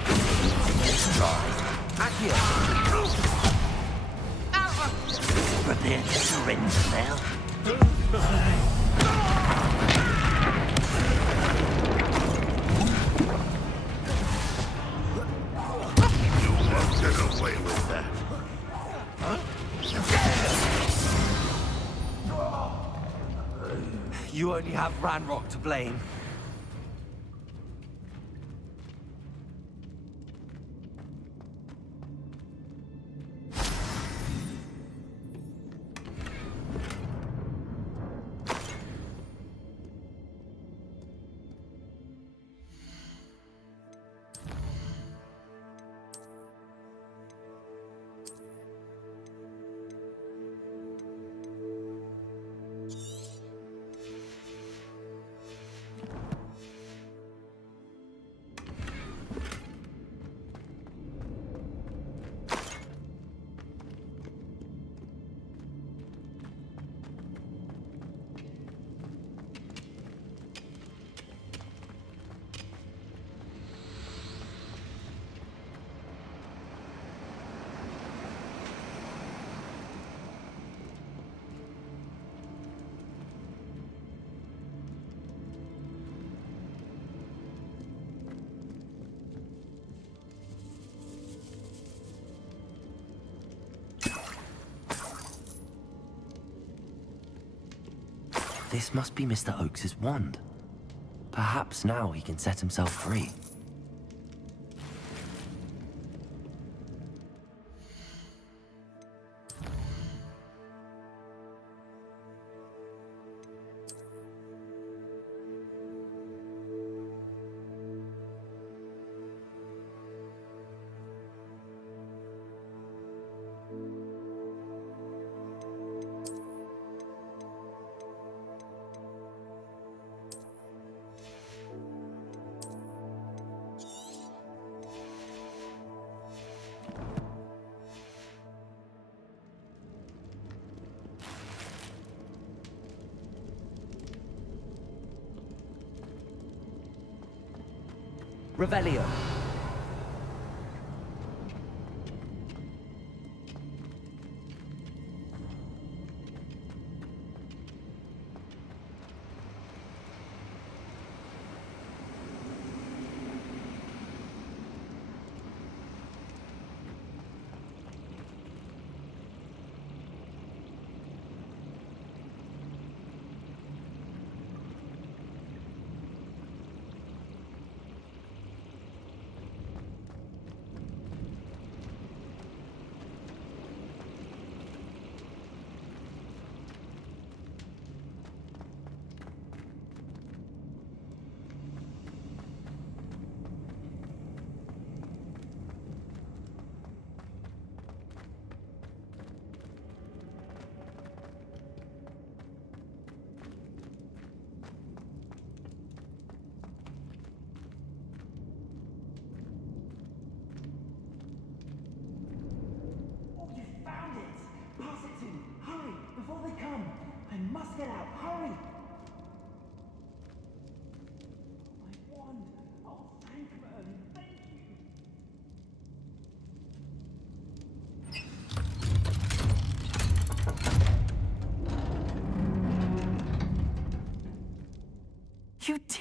Try! Accio! Prepare to surrender now. You won't get away with that. You only have Ranrock to blame. This must be Mr. Oakes's wand. Perhaps now he can set himself free. Revelio.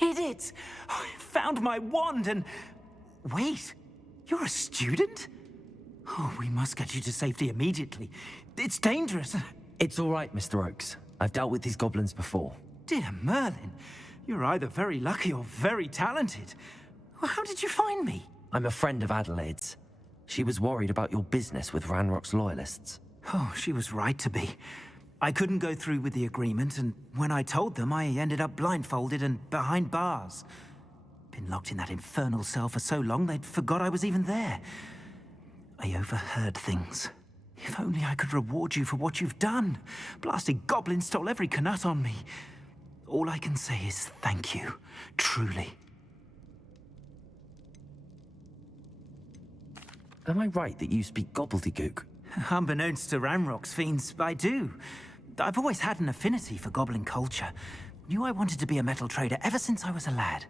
did it! I found my wand and... Wait, you're a student? Oh, we must get you to safety immediately. It's dangerous. It's all right, Mr. Oakes. I've dealt with these goblins before. Dear Merlin, you're either very lucky or very talented. Well, how did you find me? I'm a friend of Adelaide's. She was worried about your business with Ranrock's loyalists. Oh, she was right to be. I couldn't go through with the agreement, and when I told them, I ended up blindfolded and behind bars. Been locked in that infernal cell for so long, they'd forgot I was even there. I overheard things. If only I could reward you for what you've done. Blasted goblins stole every Knut on me. All I can say is thank you, truly. Am I right that you speak gobbledygook? Unbeknownst to Ranrock's fiends, I do. I've always had an affinity for goblin culture. Knew I wanted to be a metal trader ever since I was a lad.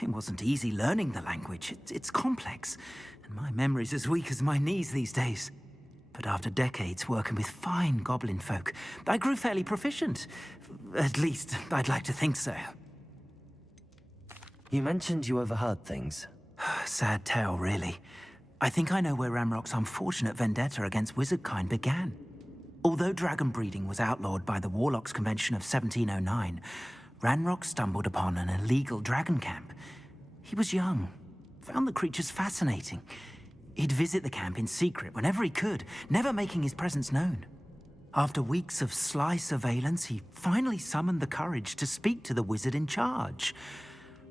It wasn't easy learning the language. It's complex, and my memory's as weak as my knees these days. But after decades working with fine goblin folk, I grew fairly proficient. At least, I'd like to think so. You mentioned you overheard things. Sad tale, really. I think I know where Ranrock's unfortunate vendetta against wizardkind began. Although dragon breeding was outlawed by the Warlocks Convention of 1709, Ranrock stumbled upon an illegal dragon camp. He was young, found the creatures fascinating. He'd visit the camp in secret whenever he could, never making his presence known. After weeks of sly surveillance, he finally summoned the courage to speak to the wizard in charge.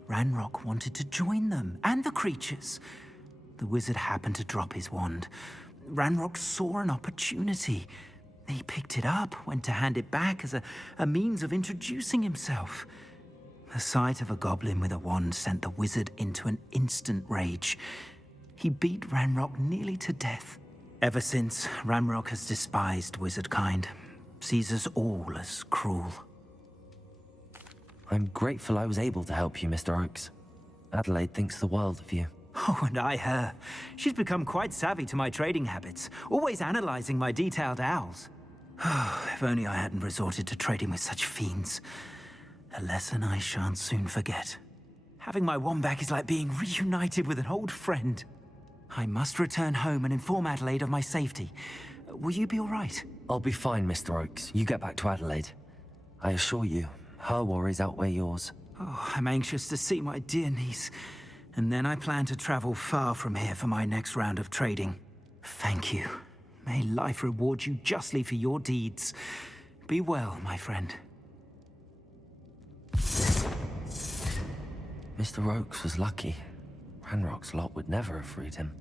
Ranrock wanted to join them, and the creatures. The wizard happened to drop his wand. Ranrock saw an opportunity. He picked it up, went to hand it back as a means of introducing himself. The sight of a goblin with a wand sent the wizard into an instant rage. He beat Ranrock nearly to death. Ever since, Ranrock has despised wizardkind, sees us all as cruel. I'm grateful I was able to help you, Mr. Oakes. Adelaide thinks the world of you. Oh, and I her. She's become quite savvy to my trading habits, always analyzing my detailed owls. If only I hadn't resorted to trading with such fiends. A lesson I shan't soon forget. Having my wand back is like being reunited with an old friend. I must return home and inform Adelaide of my safety. Will you be all right? I'll be fine, Mr. Oakes. You get back to Adelaide. I assure you, her worries outweigh yours. Oh, I'm anxious to see my dear niece. And then I plan to travel far from here for my next round of trading. Thank you. May life reward you justly for your deeds. Be well, my friend. Mr. Oakes was lucky. Ranrock's lot would never have freed him.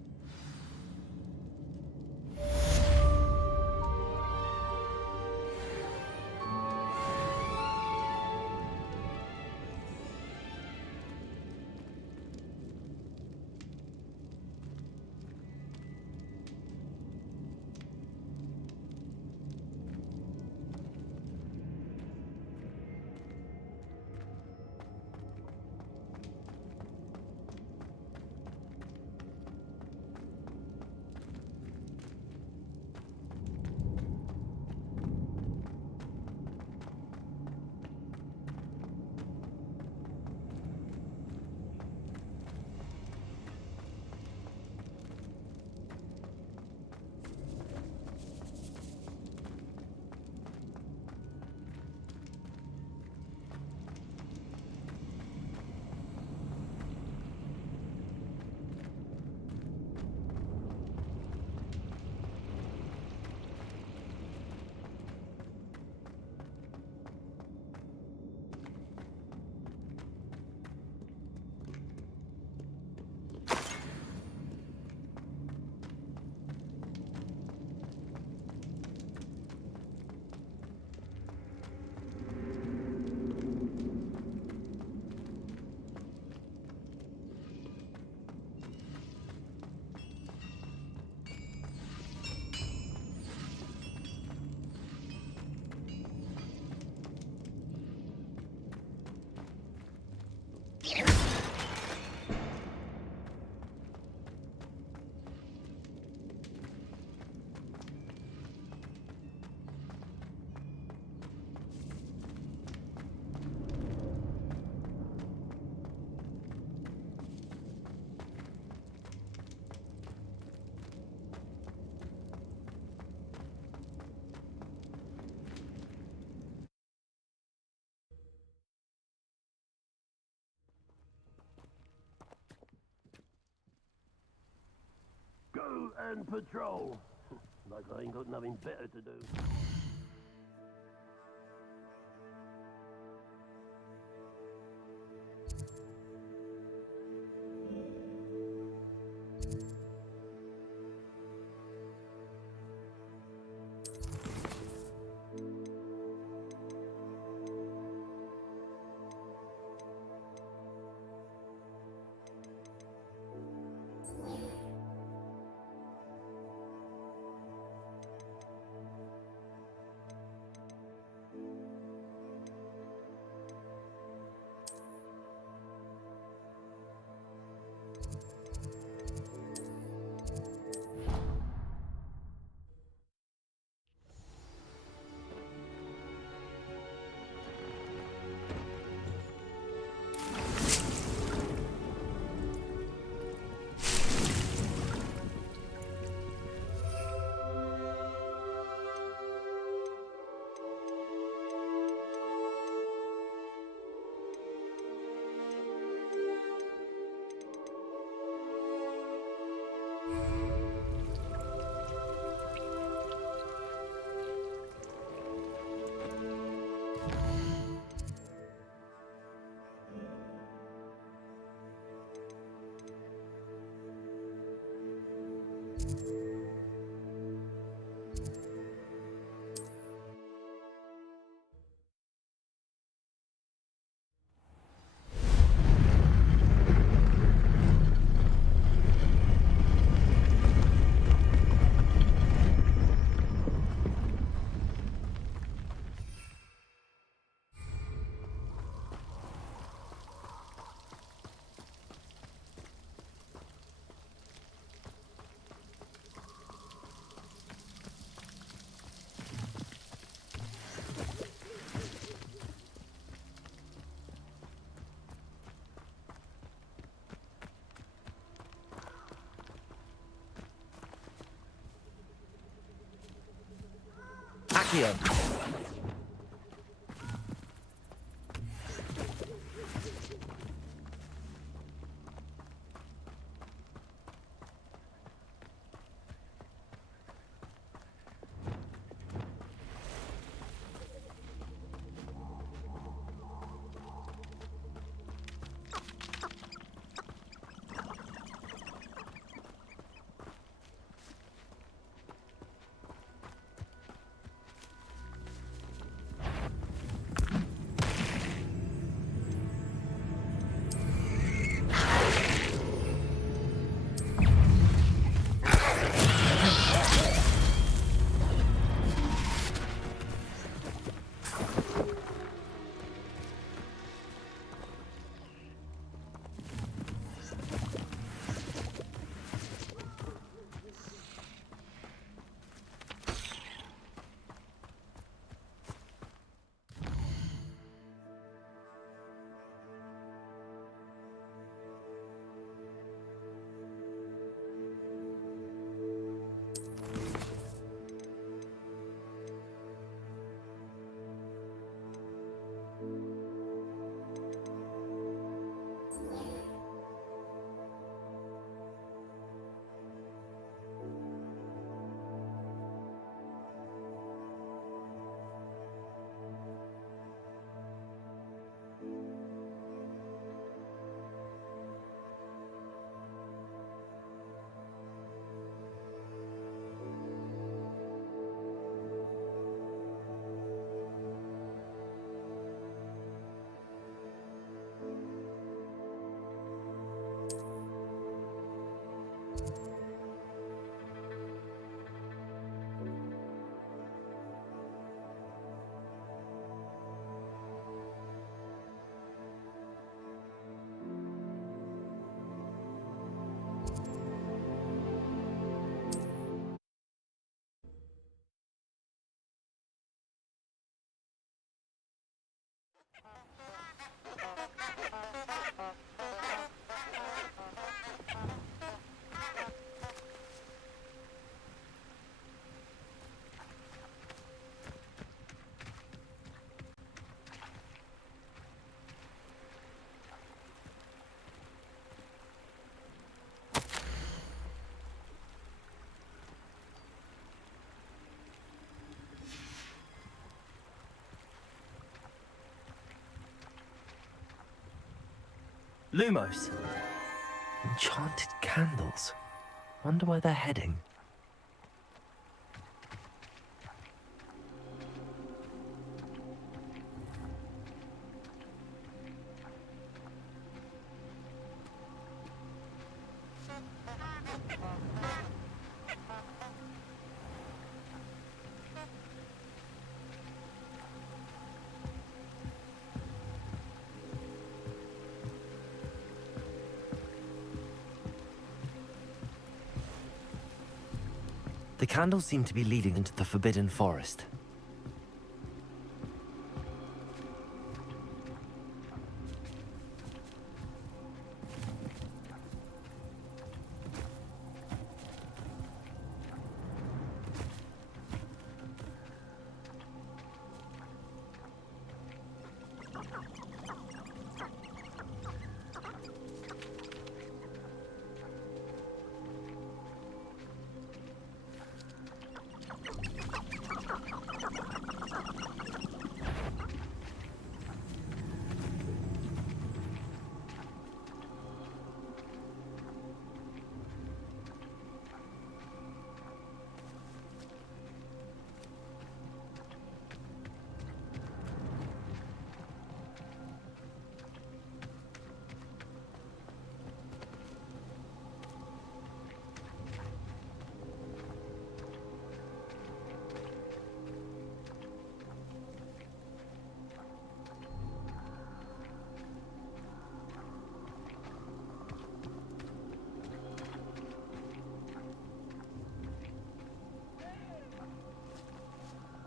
Crew and patrol. Like I ain't got nothing better to do. Accio! Lumos. Enchanted candles. Wonder where they're heading. The candles seem to be leading into the Forbidden Forest.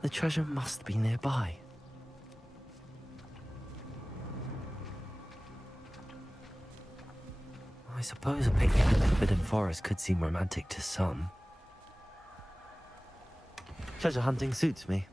The treasure must be nearby. I suppose a picnic in the Forbidden Forest could seem romantic to some. Treasure hunting suits me.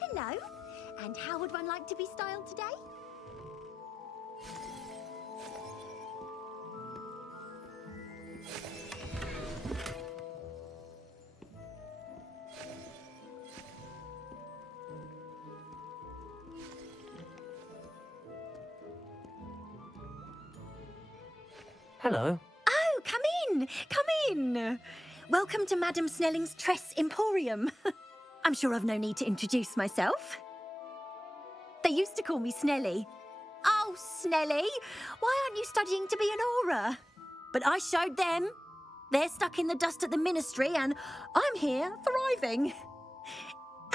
Hello. And how would one like to be styled today? Hello. Oh, come in! Come in! Welcome to Madame Snelling's Tress Emporium. I'm sure I've no need to introduce myself. They used to call me Snelly. Oh, Snelly, why aren't you studying to be an aura? But I showed them. They're stuck in the dust at the ministry and I'm here thriving.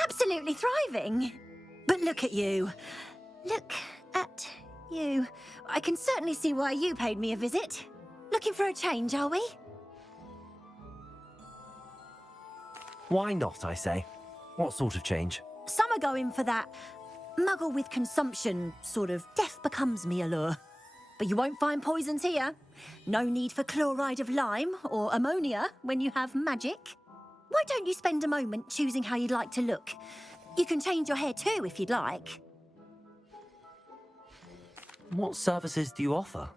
Absolutely thriving. But look at you. Look at you. I can certainly see why you paid me a visit. Looking for a change, are we? Why not, I say? What sort of change? Some are going for that muggle with consumption, sort of death becomes me allure. But you won't find poisons here. No need for chloride of lime or ammonia when you have magic. Why don't you spend a moment choosing how you'd like to look? You can change your hair too if you'd like. What services do you offer?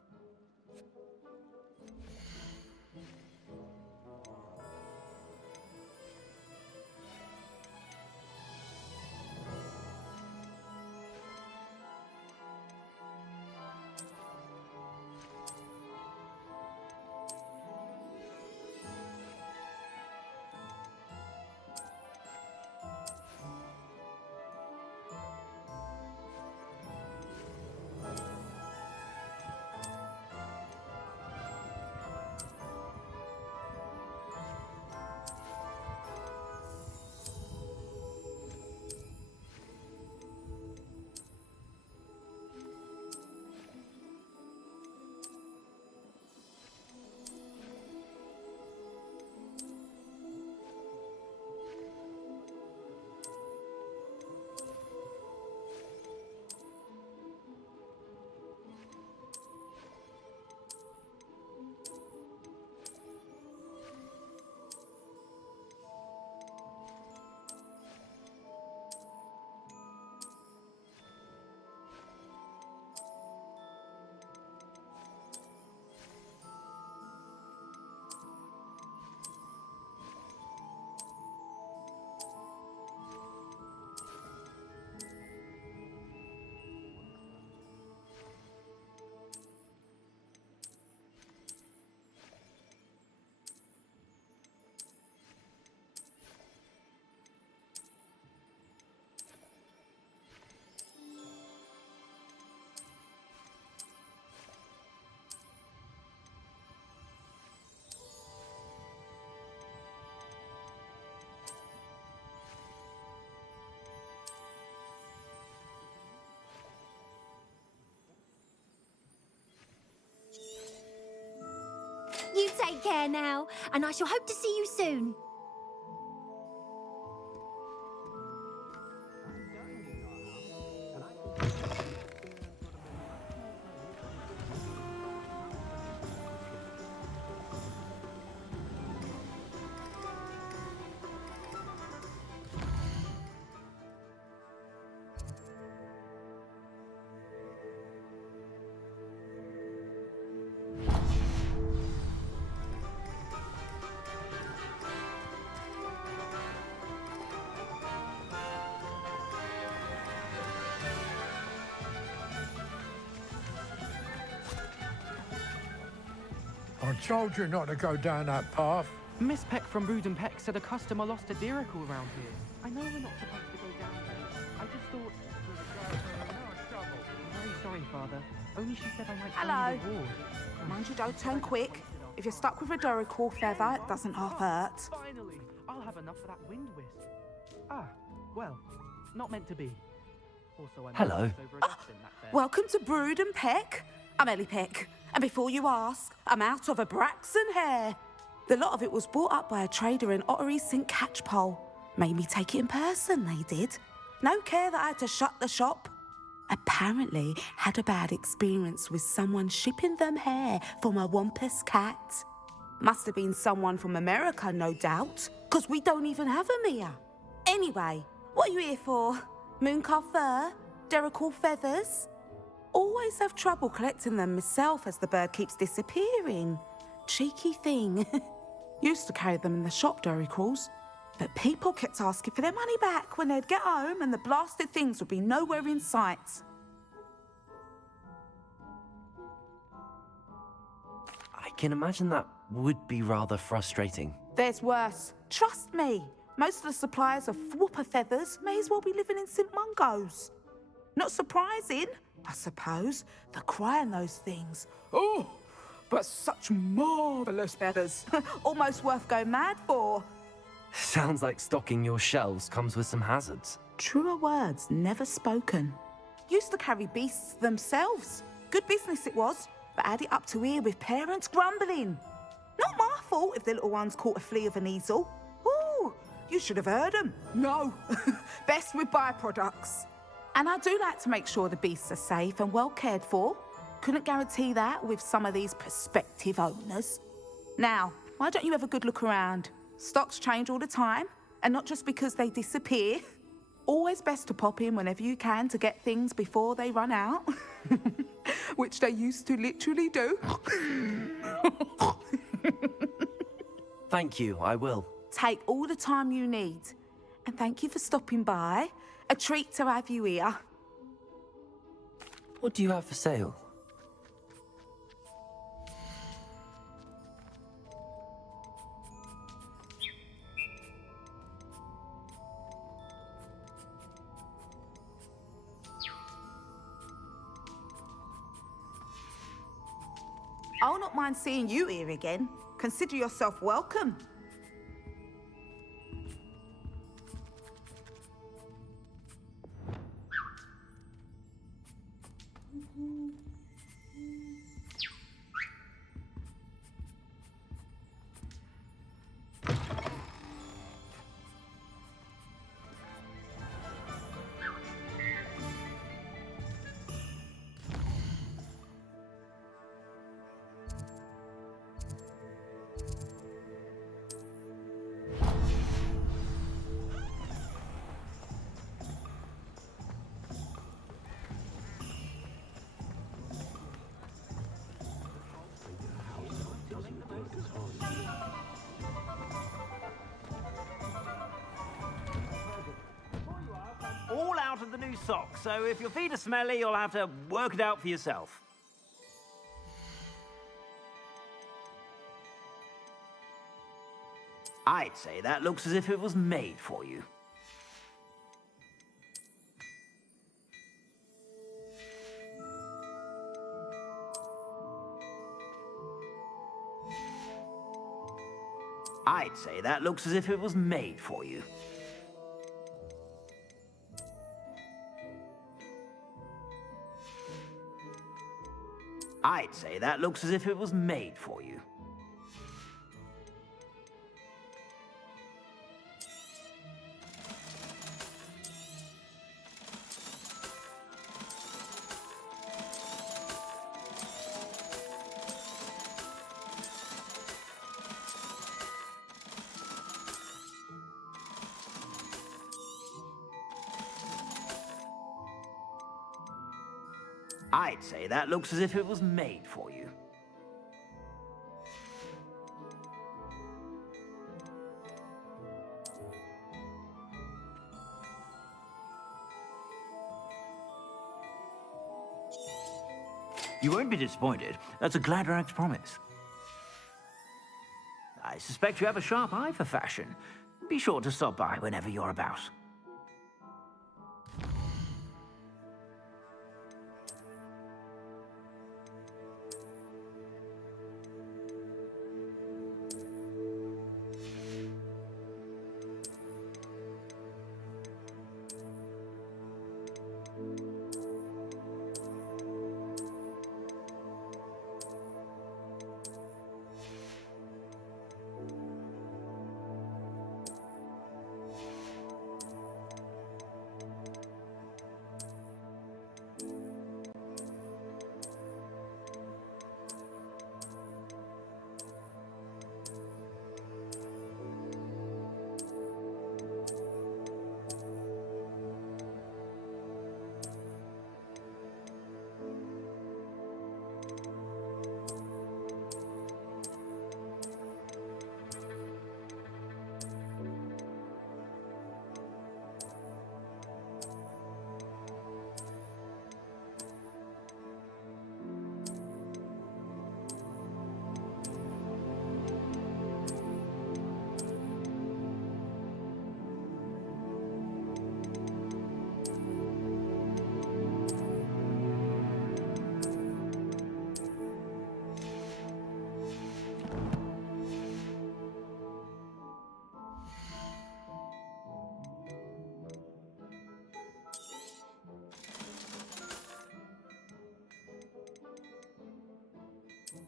You take care now, and I shall hope to see you soon. I told you not to go down that path. Miss Peck from Brood and Peck said a customer lost a deeracle around here. I know we're not supposed to go down there. I just thought... I'm very sorry, Father. Only she said I might Hello. find a reward. Mind you don't turn quick. If you're stuck with a Duracle feather, it doesn't half hurt. Finally! I'll have enough for that wind wisp. Ah, well, not meant to be. Also, I'm Hello. over a dustin back there. Welcome to Brood and Peck. I'm Ellie Peck. And before you ask, I'm out of a Braxton hair. The lot of it was bought up by a trader in Ottery St. Catchpole. Made me take it in person, they did. No care that I had to shut the shop. Apparently had a bad experience with someone shipping them hair for my Wampus cat. Must have been someone from America, no doubt, because we don't even have them here. Anyway, what are you here for? Mooncar fur? Duracle feathers? Always have trouble collecting them myself as the bird keeps disappearing. Cheeky thing. Used to carry them in the shop, Duracles. But people kept asking for their money back when they'd get home and the blasted things would be nowhere in sight. can imagine that would be rather frustrating. There's worse. Trust me. Most of the suppliers of whooper feathers may as well be living in St Mungo's. Not surprising, I suppose, the cry on those things. Oh, but such marvellous feathers. Almost worth going mad for. Sounds like stocking your shelves comes with some hazards. Truer words never spoken. Used to carry beasts themselves. Good business it was, but add it up to here with parents grumbling. Not my fault if the little ones caught a flea of an easel. Ooh, you should have heard them. No, best with byproducts. And I do like to make sure the beasts are safe and well cared for. Couldn't guarantee that with some of these prospective owners. Now, why don't you have a good look around? Stocks change all the time, and not just because they disappear. Always best to pop in whenever you can to get things before they run out. Which they used to literally do. Thank you, I will. Take all the time you need. And thank you for stopping by. A treat to have you here. What do you have for sale? I'll not mind seeing you here again. Consider yourself welcome. All out of the new socks, so if your feet are smelly, you'll have to work it out for yourself. I'd say that looks as if it was made for you. I'd say that looks as if it was made for you. I'd say that looks as if it was made for you. I'd say that looks as if it was made for you. You won't be disappointed. That's a Gladrag's promise. I suspect you have a sharp eye for fashion. Be sure to stop by whenever you're about.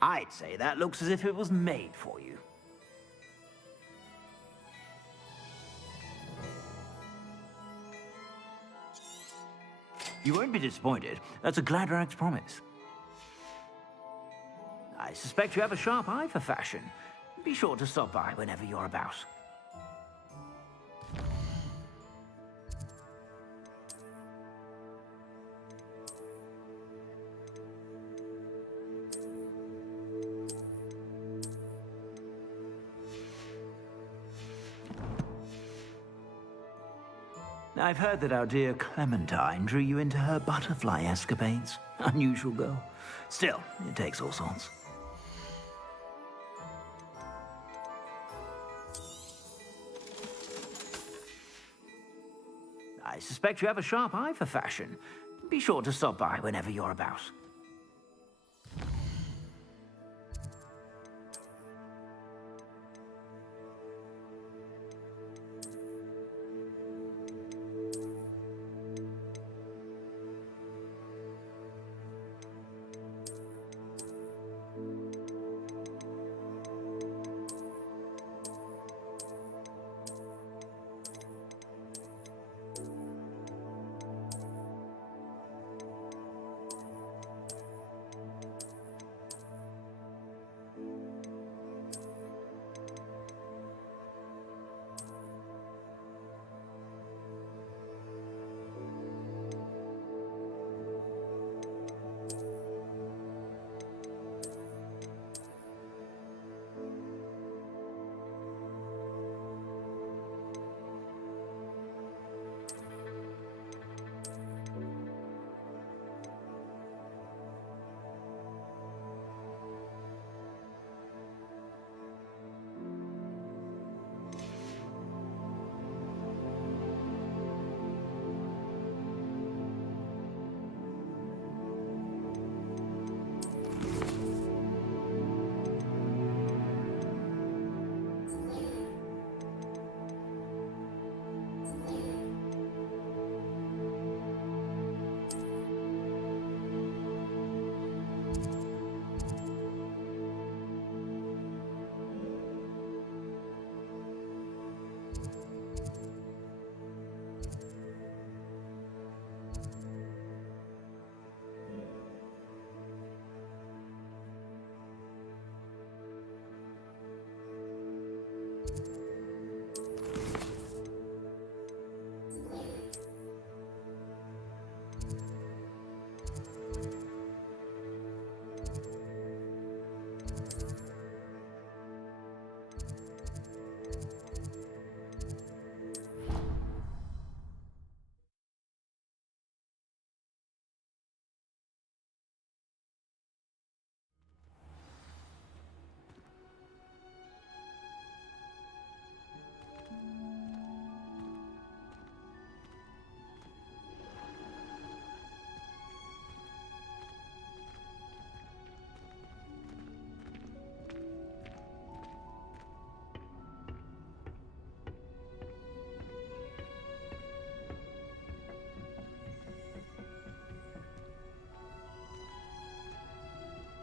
I'd say that looks as if it was made for you. You won't be disappointed. That's a Gladrag's promise. I suspect you have a sharp eye for fashion. Be sure to stop by whenever you're about. I've heard that our dear Clementine drew you into her butterfly escapades. Unusual girl. Still, it takes all sorts. I suspect you have a sharp eye for fashion. Be sure to stop by whenever you're about.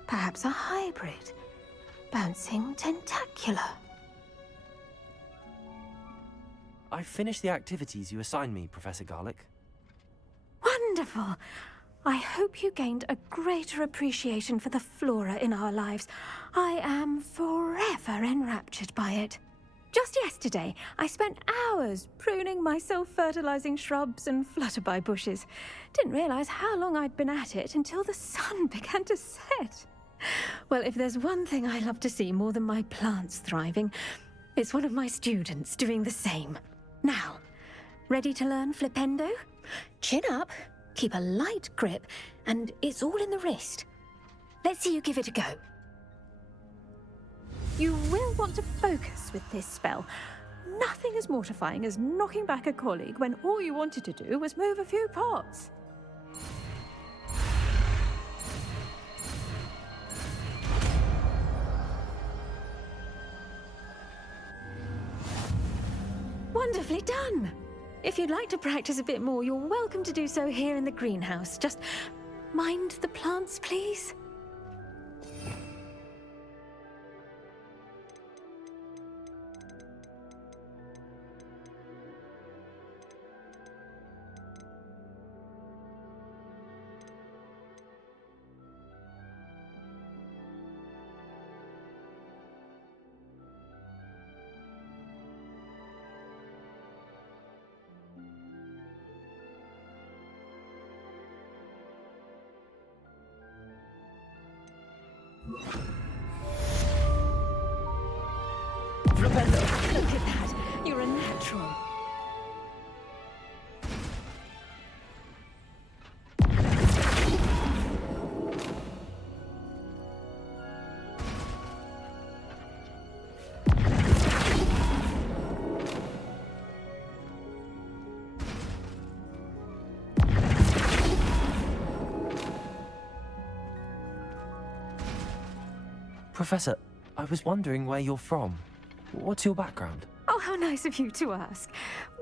Perhaps a hybrid. Bouncing tentacular. I've finished the activities you assigned me, Professor Garlick. Wonderful. I hope you gained a greater appreciation for the flora in our lives. I am forever enraptured by it. Just yesterday, I spent hours pruning my self-fertilizing shrubs and flutterby bushes. Didn't realize how long I'd been at it until the sun began to set. Well, if there's one thing I love to see more than my plants thriving, it's one of my students doing the same. Now, ready to learn flipendo? Chin up, keep a light grip, and it's all in the wrist. Let's see you give it a go. You will want to focus with this spell. Nothing as mortifying as knocking back a colleague when all you wanted to do was move a few pots. Wonderfully done! If you'd like to practice a bit more, you're welcome to do so here in the greenhouse. Just mind the plants, please. Flopello, look at that. You're a natural. Professor, I was wondering where you're from. What's your background? Oh, how nice of you to ask.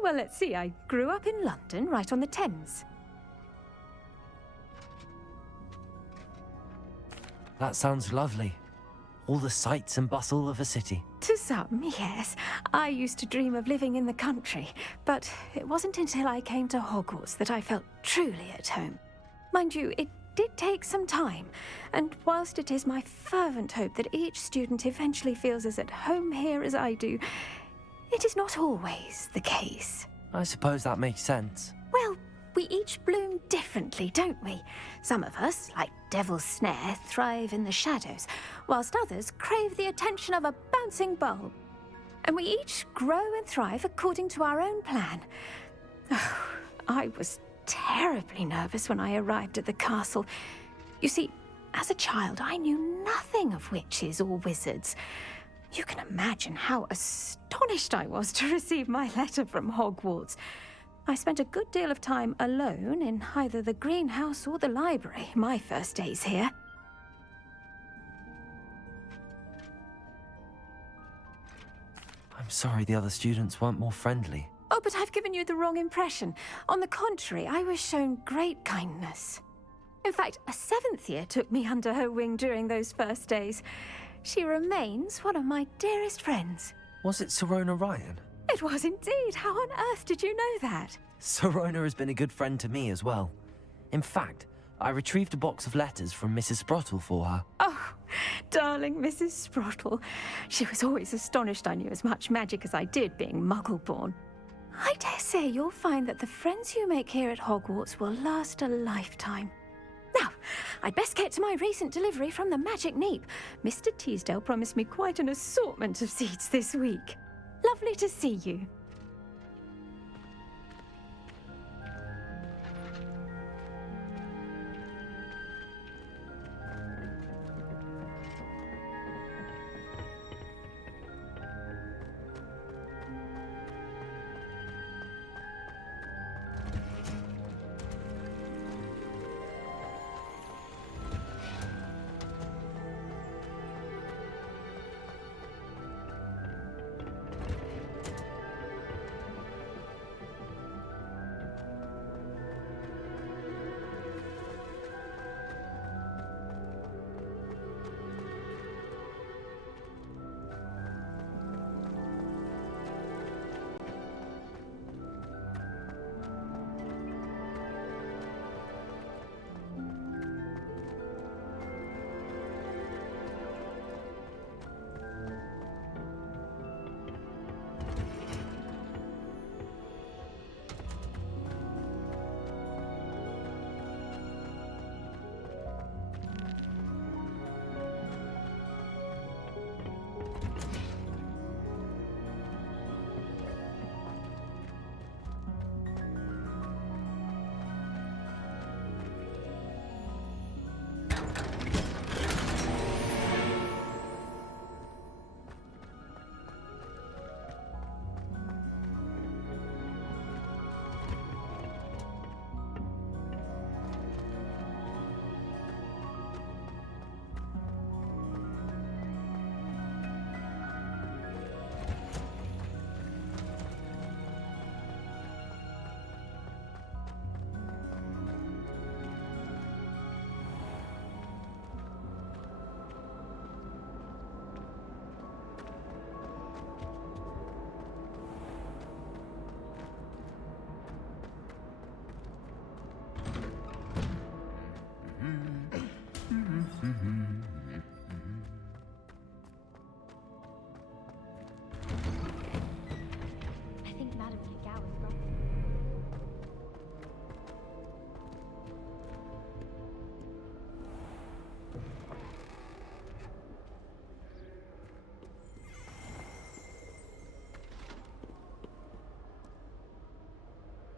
Well, let's see. I grew up in London, right on the Thames. That sounds lovely. All the sights and bustle of a city. To some, yes. I used to dream of living in the country, but it wasn't until I came to Hogwarts that I felt truly at home. Mind you, it did take some time, and whilst it is my fervent hope that each student eventually feels as at home here as I do, it is not always the case. I suppose that makes sense. Well, we each bloom differently, don't we? Some of us, like Devil's Snare, thrive in the shadows, whilst others crave the attention of a bouncing bulb. And we each grow and thrive according to our own plan. Oh, I was terribly nervous when I arrived at the castle. You see, as a child, I knew nothing of witches or wizards. You can imagine how astonished I was to receive my letter from Hogwarts. I spent a good deal of time alone in either the greenhouse or the library my first days here. I'm sorry the other students weren't more friendly. Oh, but I've given you the wrong impression. On the contrary, I was shown great kindness. In fact, a 7th year took me under her wing during those first days. She remains one of my dearest friends. Was it Sirona Ryan? It was indeed. How on earth did you know that? Sirona has been a good friend to me as well. In fact, I retrieved a box of letters from Mrs. Sprottle for her. Oh, darling Mrs. Sprottle. She was always astonished I knew as much magic as I did, being Muggle-born. I dare say you'll find that the friends you make here at Hogwarts will last a lifetime. Now, I'd best get to my recent delivery from the Magic Neep. Mr. Teasdale promised me quite an assortment of seeds this week. Lovely to see you.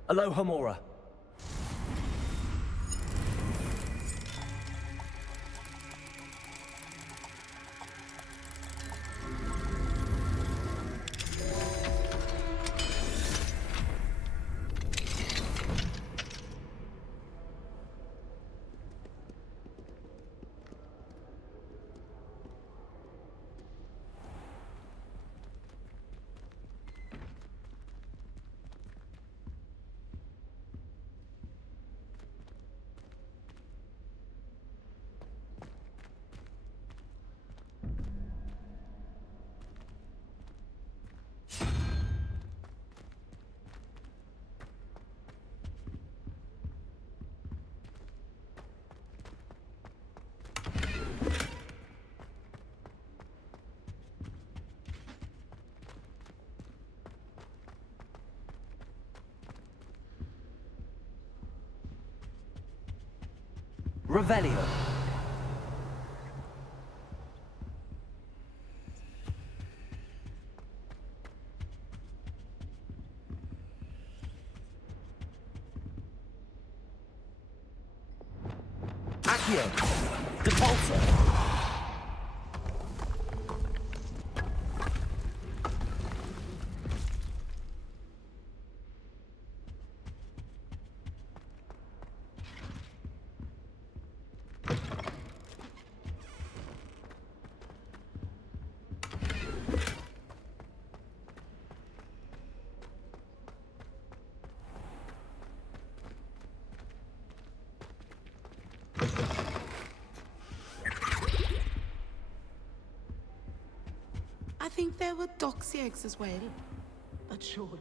Aloha Mora. Revelio. Accio. Depulso. I think there were doxy eggs as well. But surely.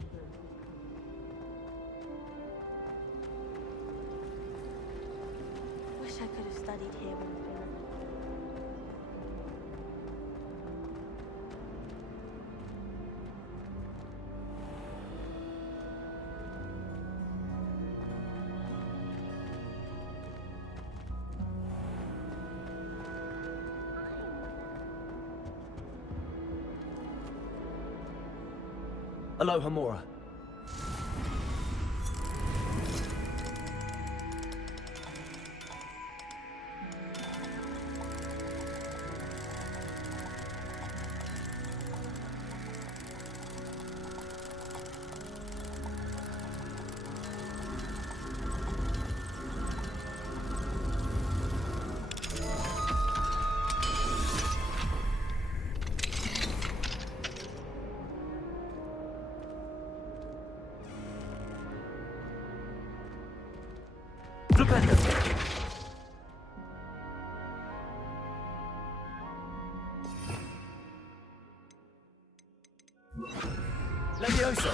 Wish I could have studied here when it's been. Aloha Mora. Flipendo. Levioso.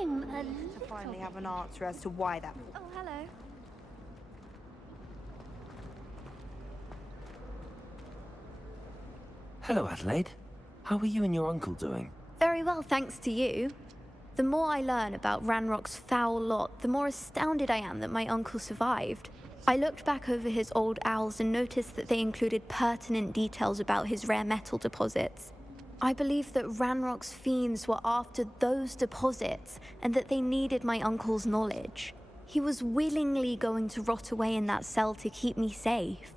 I'm a To finally have an answer as to why that. Oh, hello. Hello, Adelaide. How are you and your uncle doing? Very well, thanks to you. The more I learn about Ranrock's foul lot, the more astounded I am that my uncle survived. I looked back over his old owls and noticed that they included pertinent details about his rare metal deposits. I believe that Ranrock's fiends were after those deposits and that they needed my uncle's knowledge. He was willingly going to rot away in that cell to keep me safe.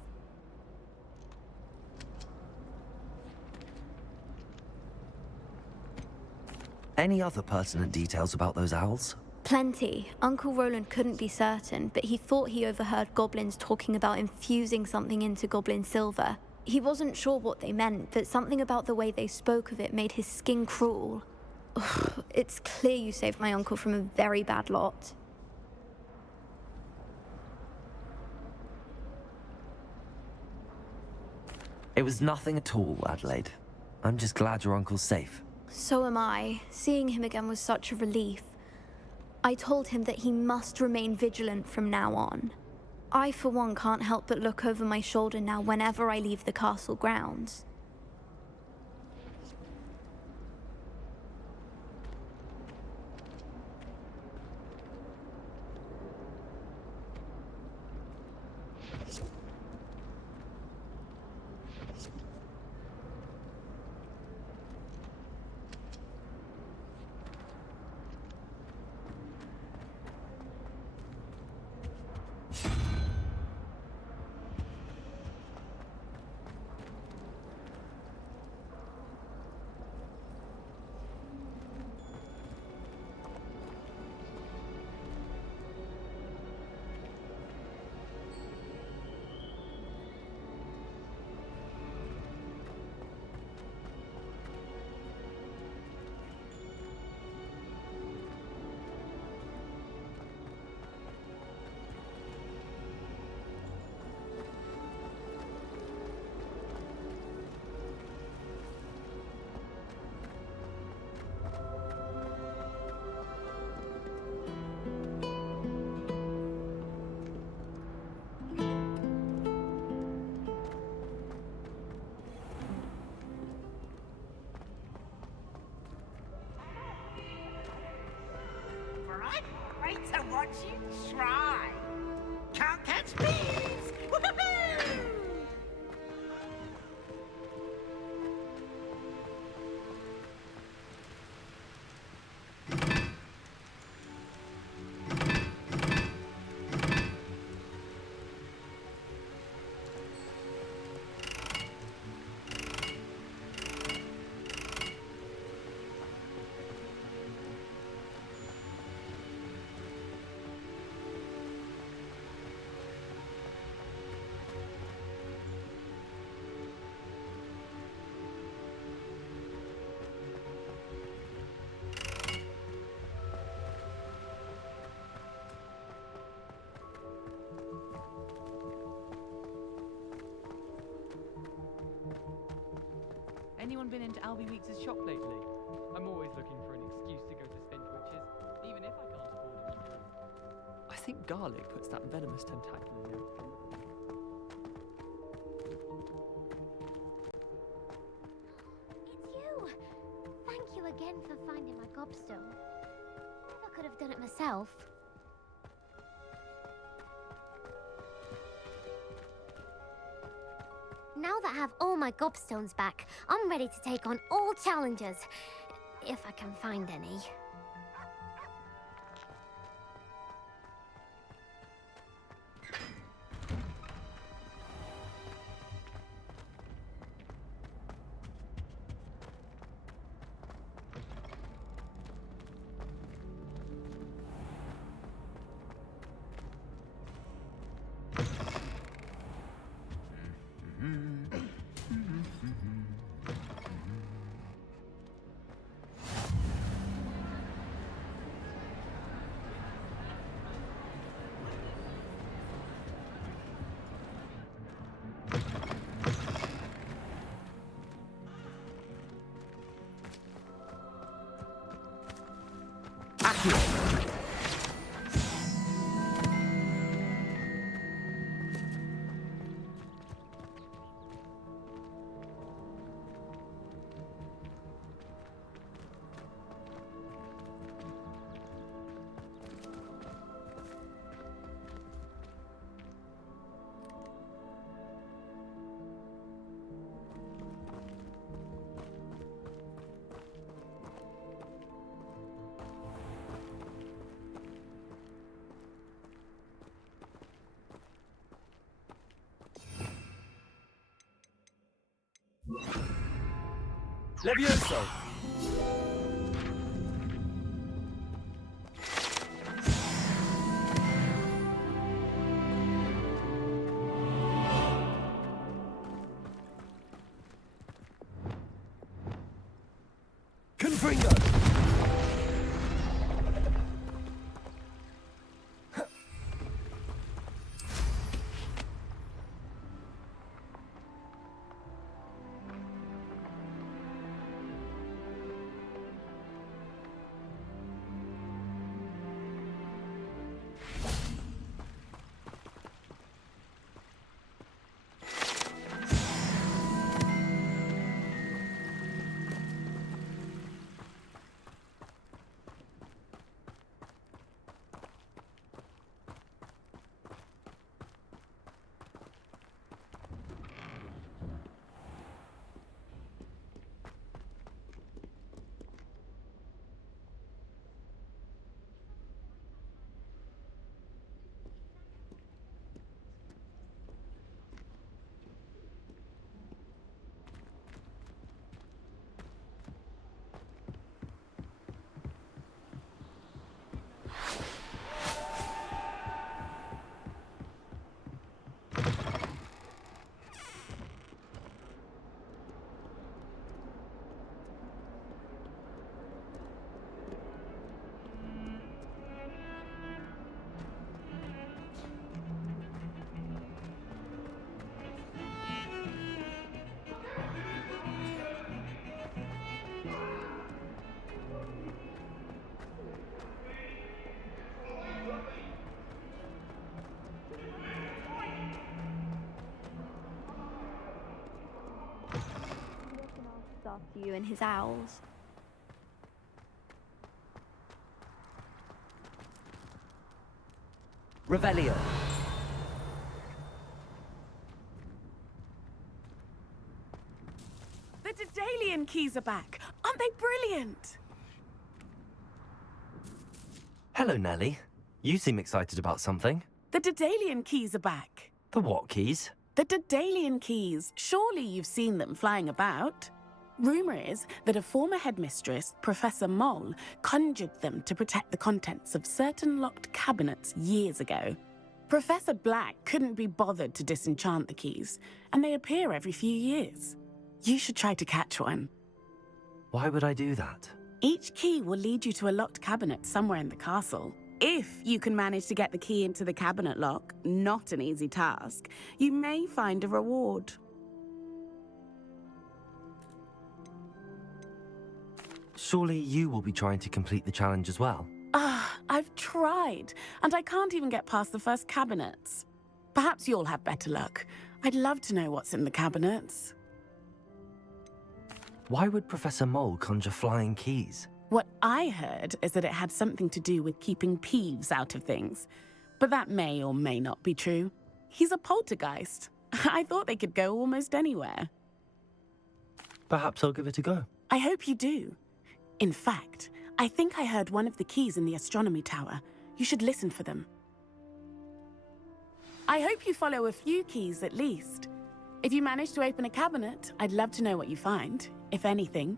Any other pertinent details about those owls? Plenty. Uncle Roland couldn't be certain, but he thought he overheard goblins talking about infusing something into goblin silver. He wasn't sure what they meant, but something about the way they spoke of it made his skin crawl. Ugh, it's clear you saved my uncle from a very bad lot. It was nothing at all, Adelaide. I'm just glad your uncle's safe. So am I. Seeing him again was such a relief. I told him that he must remain vigilant from now on. I, for one, can't help but look over my shoulder now whenever I leave the castle grounds. Great to watch you try. Can't catch bees! Woohoo! Anyone been into Albie Weeks' shop lately? I'm always looking for an excuse to go to Spindwitch's, even if I can't afford any food. I think garlic puts that venomous tentacle in you. It's you! Thank you again for finding my gobstone. Never could have done it myself. Now that I have all my gobstones back, I'm ready to take on all challenges. If I can find any. Levioso! Fringo! After you and his owls. Revelio. The Daedalian keys are back. Aren't they brilliant? Hello, Nellie. You seem excited about something. The Daedalian keys are back. The what keys? The Daedalian keys. Surely you've seen them flying about. Rumour is that a former headmistress, Professor Moll, conjured them to protect the contents of certain locked cabinets years ago. Professor Black couldn't be bothered to disenchant the keys, and they appear every few years. You should try to catch one. Why would I do that? Each key will lead you to a locked cabinet somewhere in the castle. If you can manage to get the key into the cabinet lock, not an easy task, you may find a reward. Surely you will be trying to complete the challenge as well. I've tried, and I can't even get past the first cabinets. Perhaps you'll have better luck. I'd love to know what's in the cabinets. Why would Professor Mole conjure flying keys? What I heard is that it had something to do with keeping Peeves out of things. But that may or may not be true. He's a poltergeist. I thought they could go almost anywhere. Perhaps I'll give it a go. I hope you do. In fact, I think I heard one of the keys in the astronomy tower. You should listen for them. I hope you follow a few keys at least. If you manage to open a cabinet, I'd love to know what you find, if anything.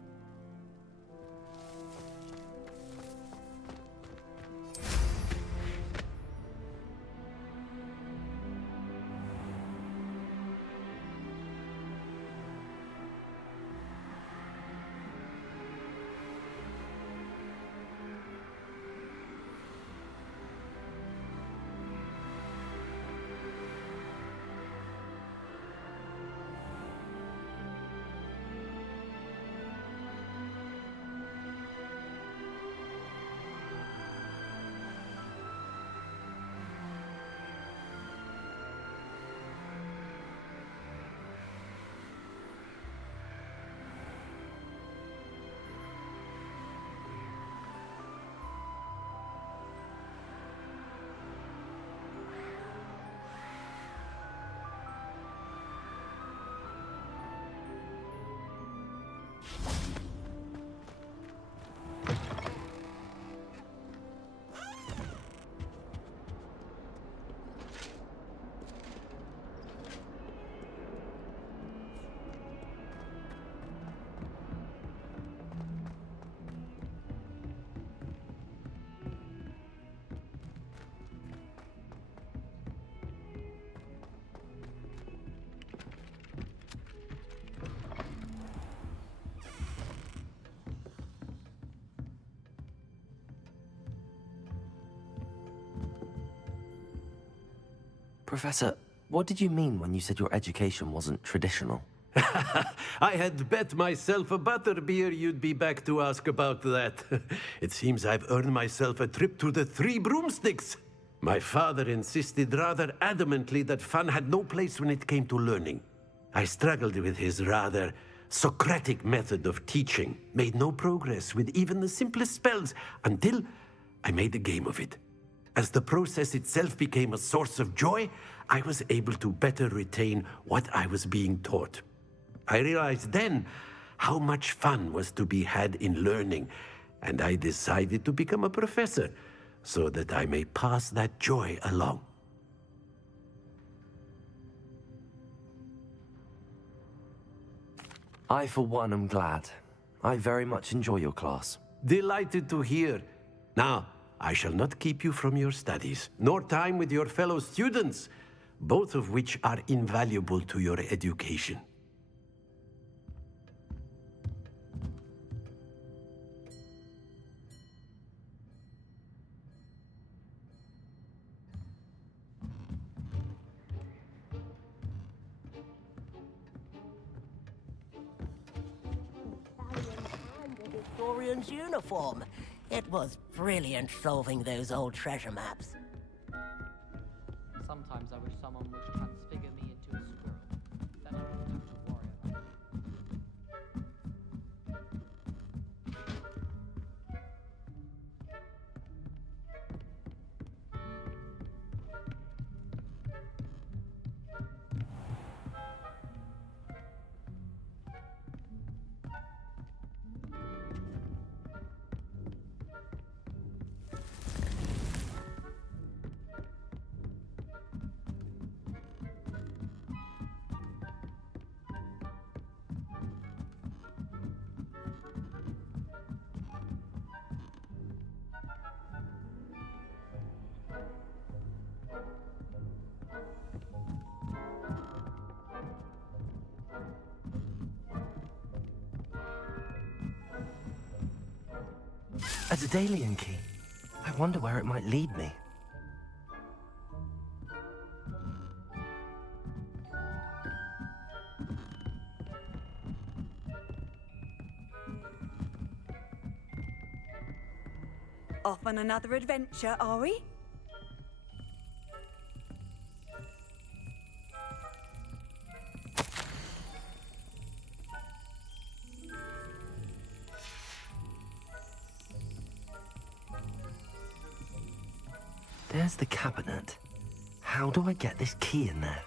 Professor, what did you mean when you said your education wasn't traditional? I had bet myself a butterbeer you'd be back to ask about that. It seems I've earned myself a trip to the Three Broomsticks. My father insisted rather adamantly that fun had no place when it came to learning. I struggled with his rather Socratic method of teaching, made no progress with even the simplest spells until I made a game of it. As the process itself became a source of joy, I was able to better retain what I was being taught. I realized then how much fun was to be had in learning, and I decided to become a professor so that I may pass that joy along. I, for one, am glad. I very much enjoy your class. Delighted to hear. Now, I shall not keep you from your studies, nor time with your fellow students, both of which are invaluable to your education. Historian's uniform. It was brilliant solving those old treasure maps. Sometimes I wish someone would transfigure me into a squirrel. Then I wouldn't have to worry about it. A Daedalian key. I wonder where it might lead me. Off on another adventure, are we? There's the cabinet. How do I get this key in there?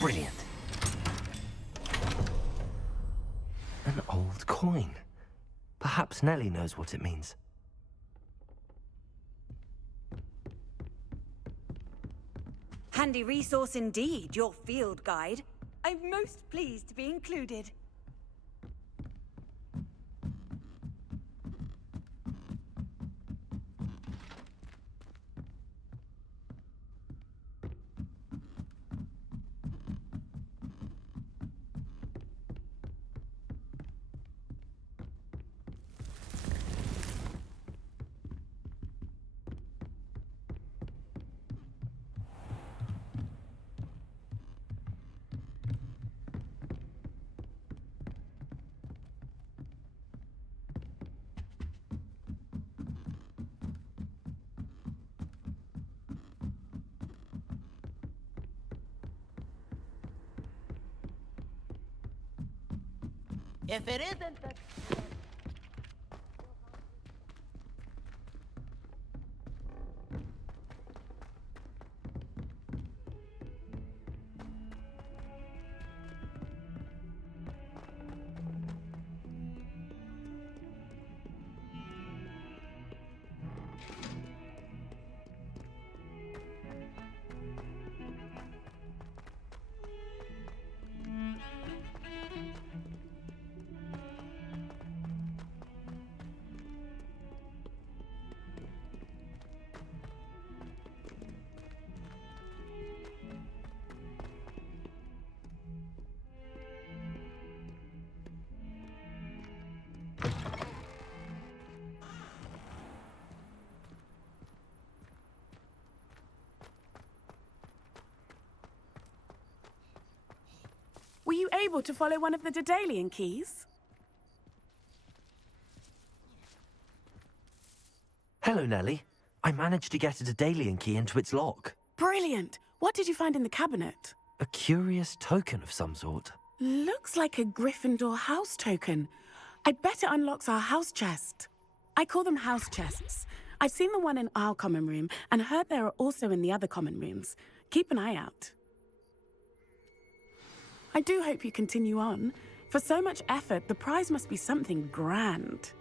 Brilliant. An old coin. Perhaps Nellie knows what it means. Handy resource indeed, your field guide. I'm most pleased to be included. If it isn't the... Were you able to follow one of the Daedalian keys? Hello, Nellie. I managed to get a Daedalian key into its lock. Brilliant! What did you find in the cabinet? A curious token of some sort. Looks like a Gryffindor house token. I bet it unlocks our house chest. I call them house chests. I've seen the one in our common room and heard there are also in the other common rooms. Keep an eye out. I do hope you continue on. For so much effort, the prize must be something grand.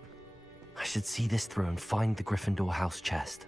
I should see this through and find the Gryffindor house chest.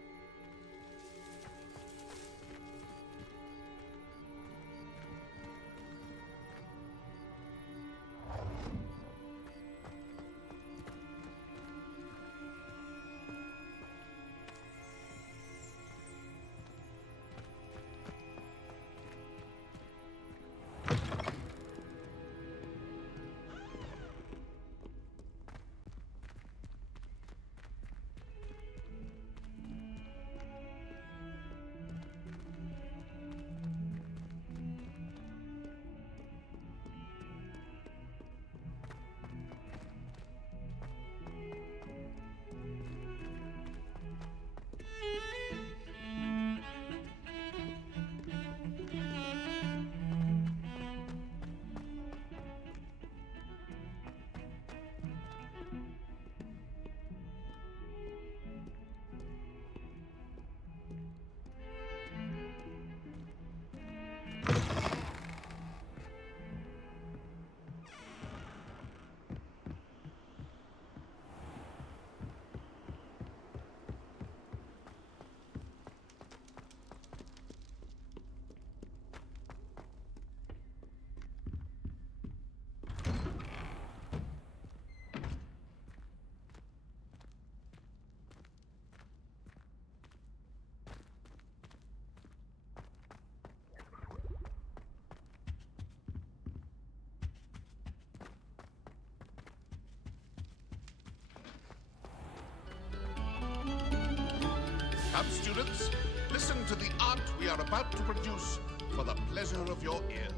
Come, students, listen to the art we are about to produce for the pleasure of your ears.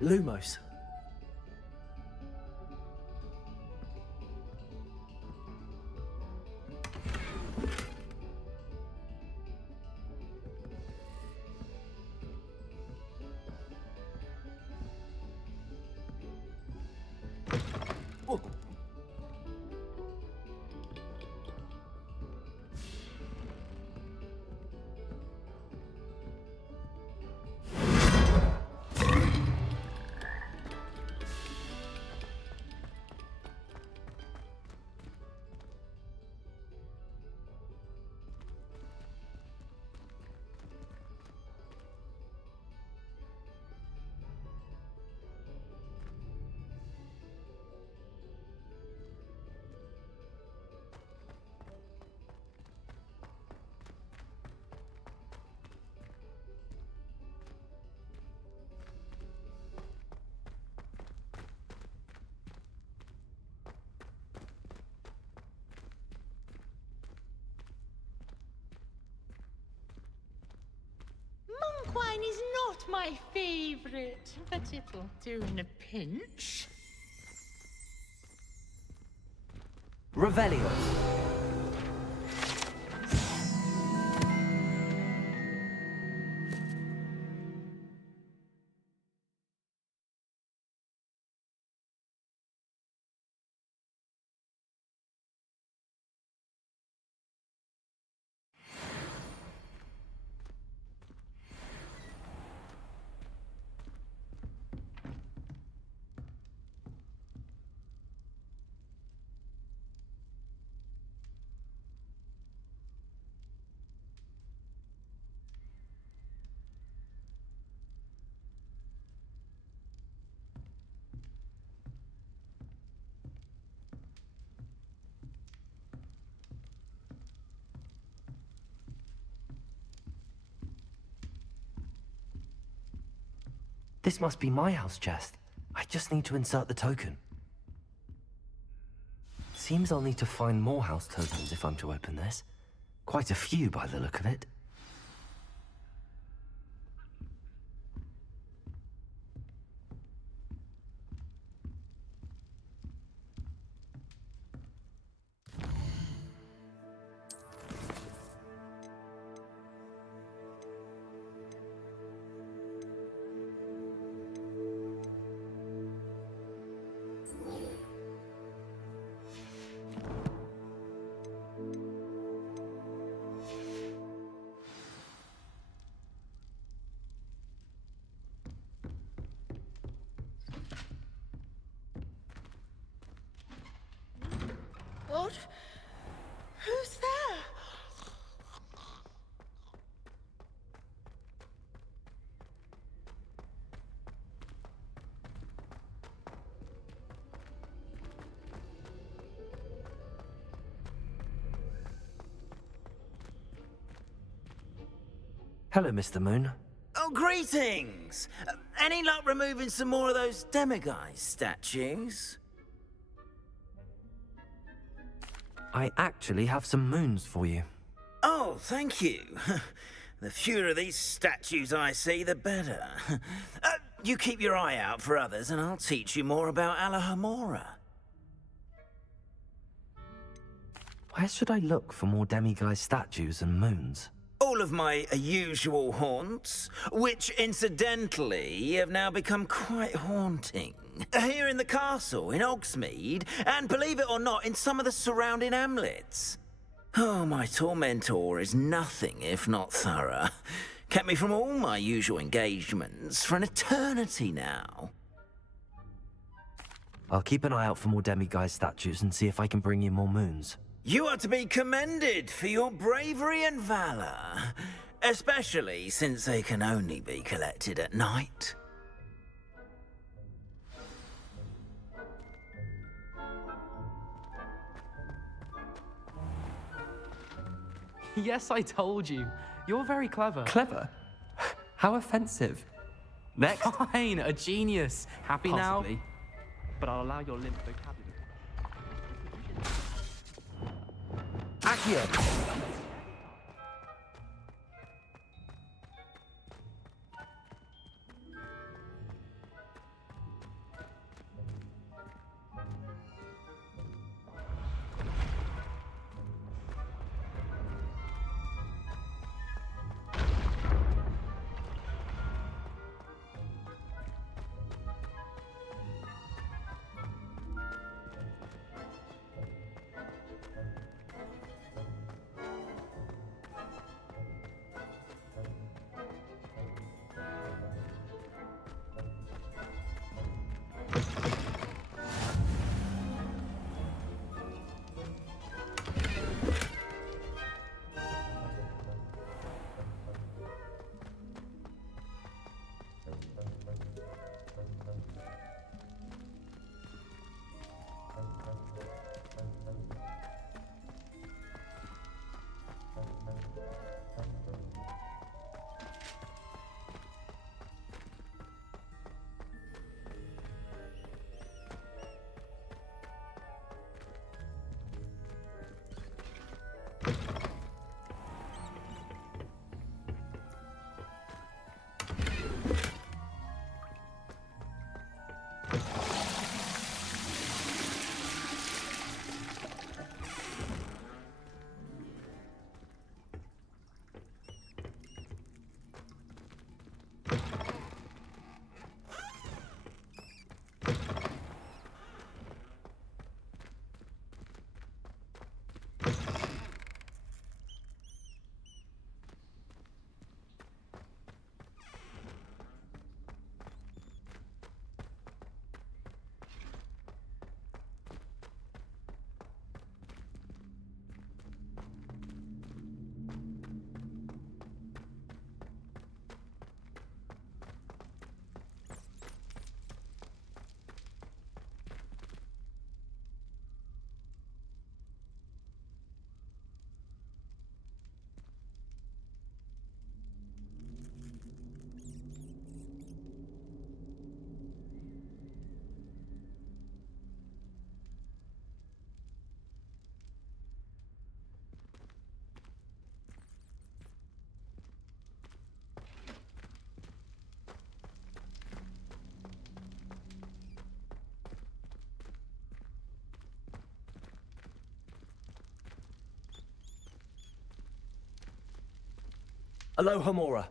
Lumos. Monk wine is not my favorite, but it'll do in a pinch. Revelio. This must be my house chest. I just need to insert the token. Seems I'll need to find more house tokens if I'm to open this. Quite a few by the look of it. What? Who's there? Hello, Mr. Moon. Oh, greetings! Any luck removing some more of those demiguise statues? I actually have some moons for you. Oh, thank you. The fewer of these statues I see, the better. You keep your eye out for others, and I'll teach you more about Alahamora. Where should I look for more demiguise statues and moons? All of my usual haunts, which incidentally have now become quite haunting. Here in the castle, in Hogsmeade, and believe it or not, in some of the surrounding hamlets. Oh, my tormentor is nothing if not thorough. Kept me from all my usual engagements for an eternity now. I'll keep an eye out for more demiguise statues and see if I can bring you more moons. You are to be commended for your bravery and valor, especially since they can only be collected at night. Yes, I told you. You're very clever. Clever? How offensive. Next. Fine, a genius. Happy Possibly. now? But I'll allow your limp vocabulary. Accio! Aloha Mora.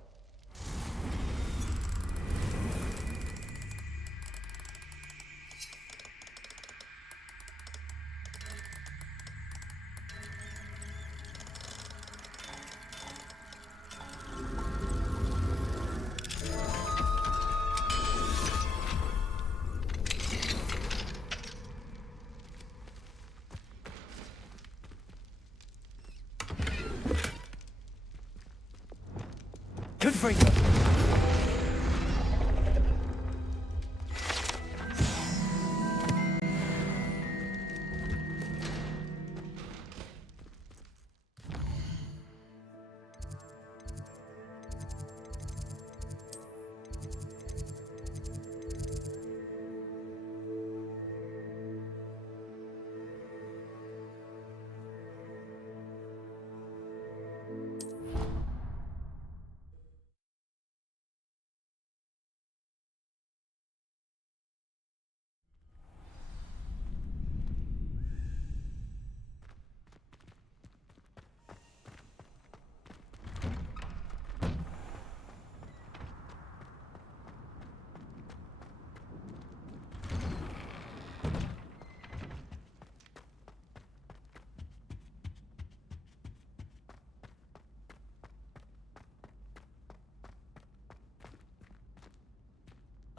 Confringo.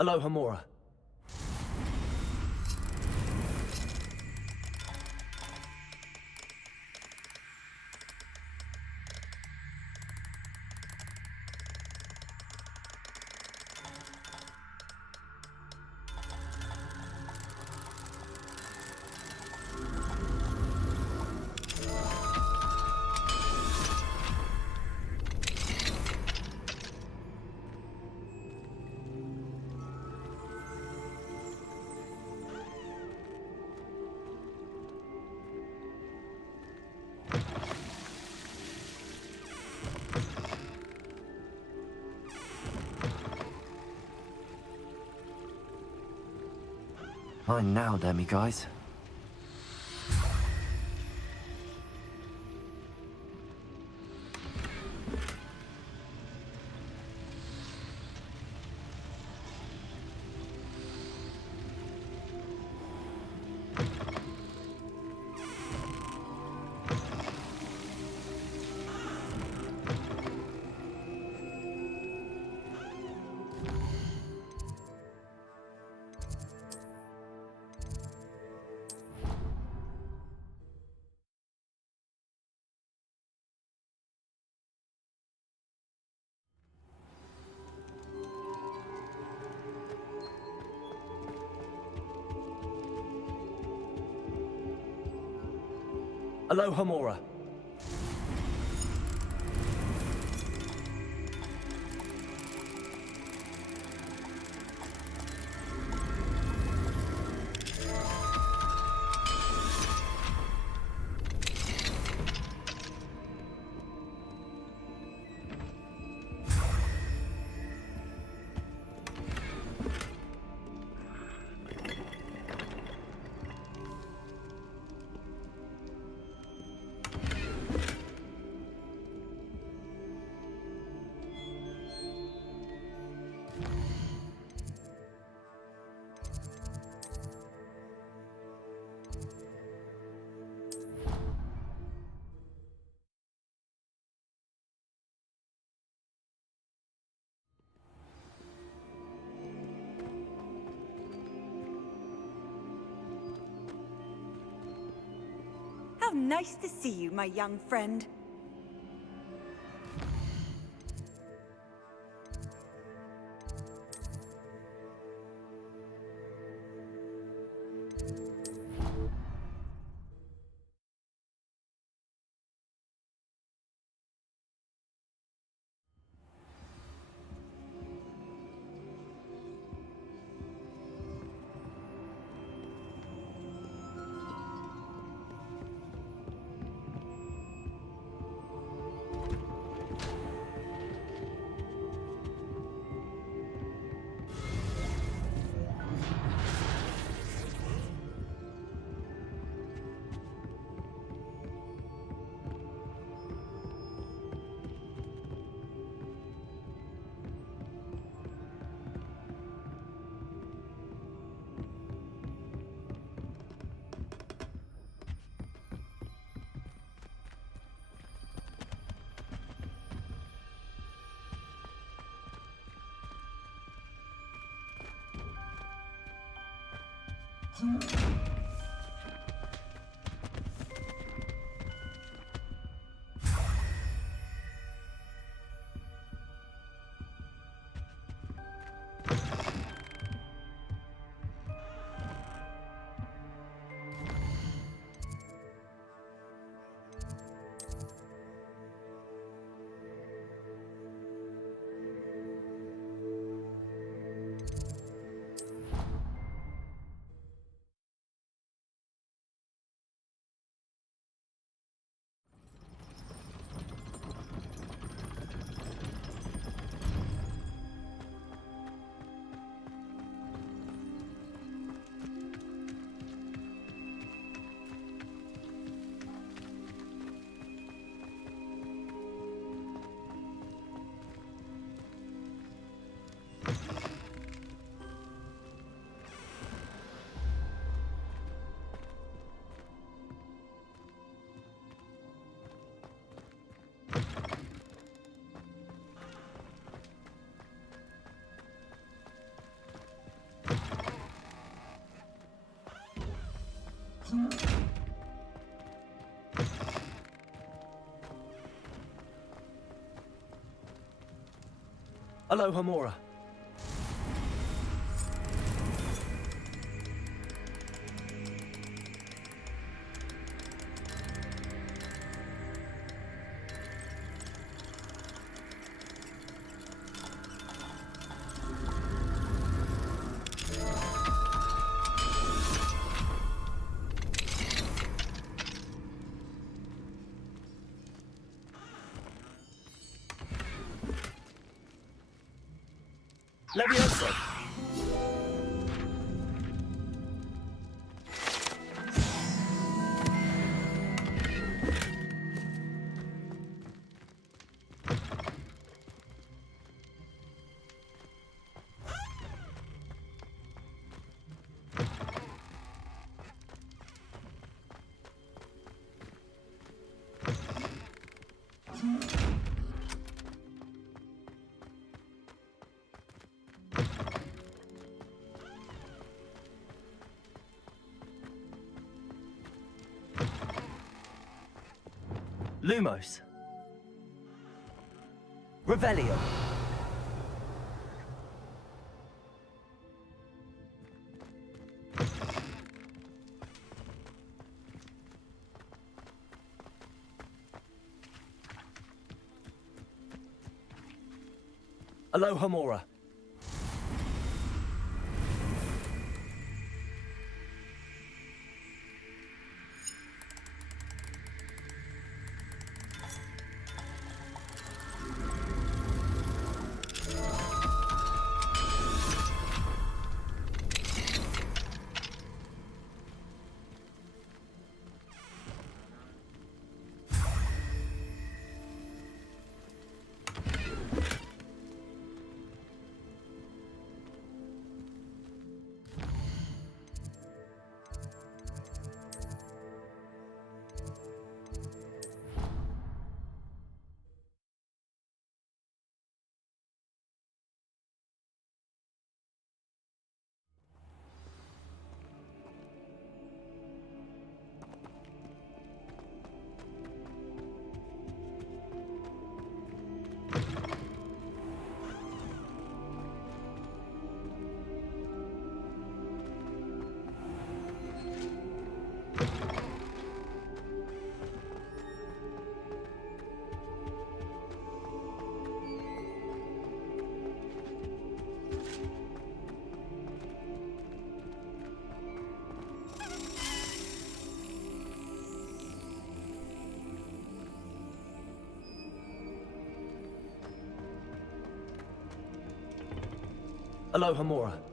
Aloha Mora. Mine now, demi guys. Aloha Mora. How nice to see you, my young friend. Hello, Hamura. Leviosa. Lumos. Revelio. Alohomora. Alohomora.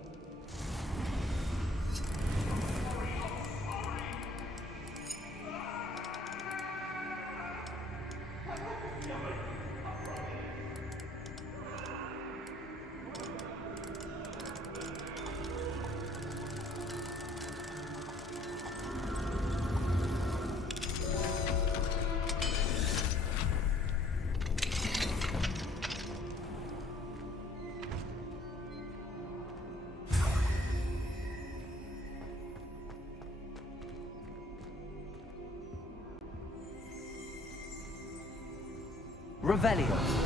Revelio.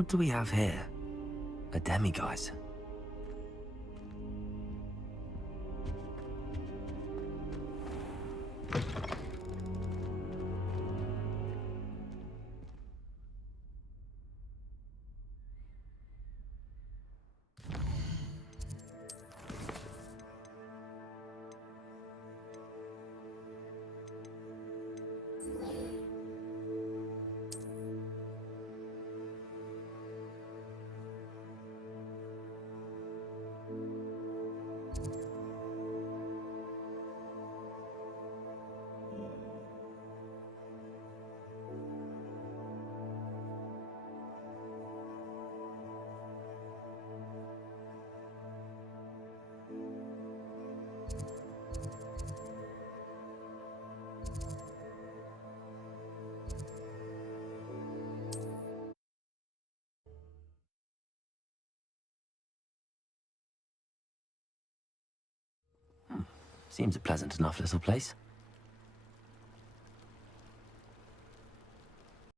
What do we have here? A demiguise. Seems a pleasant enough little place.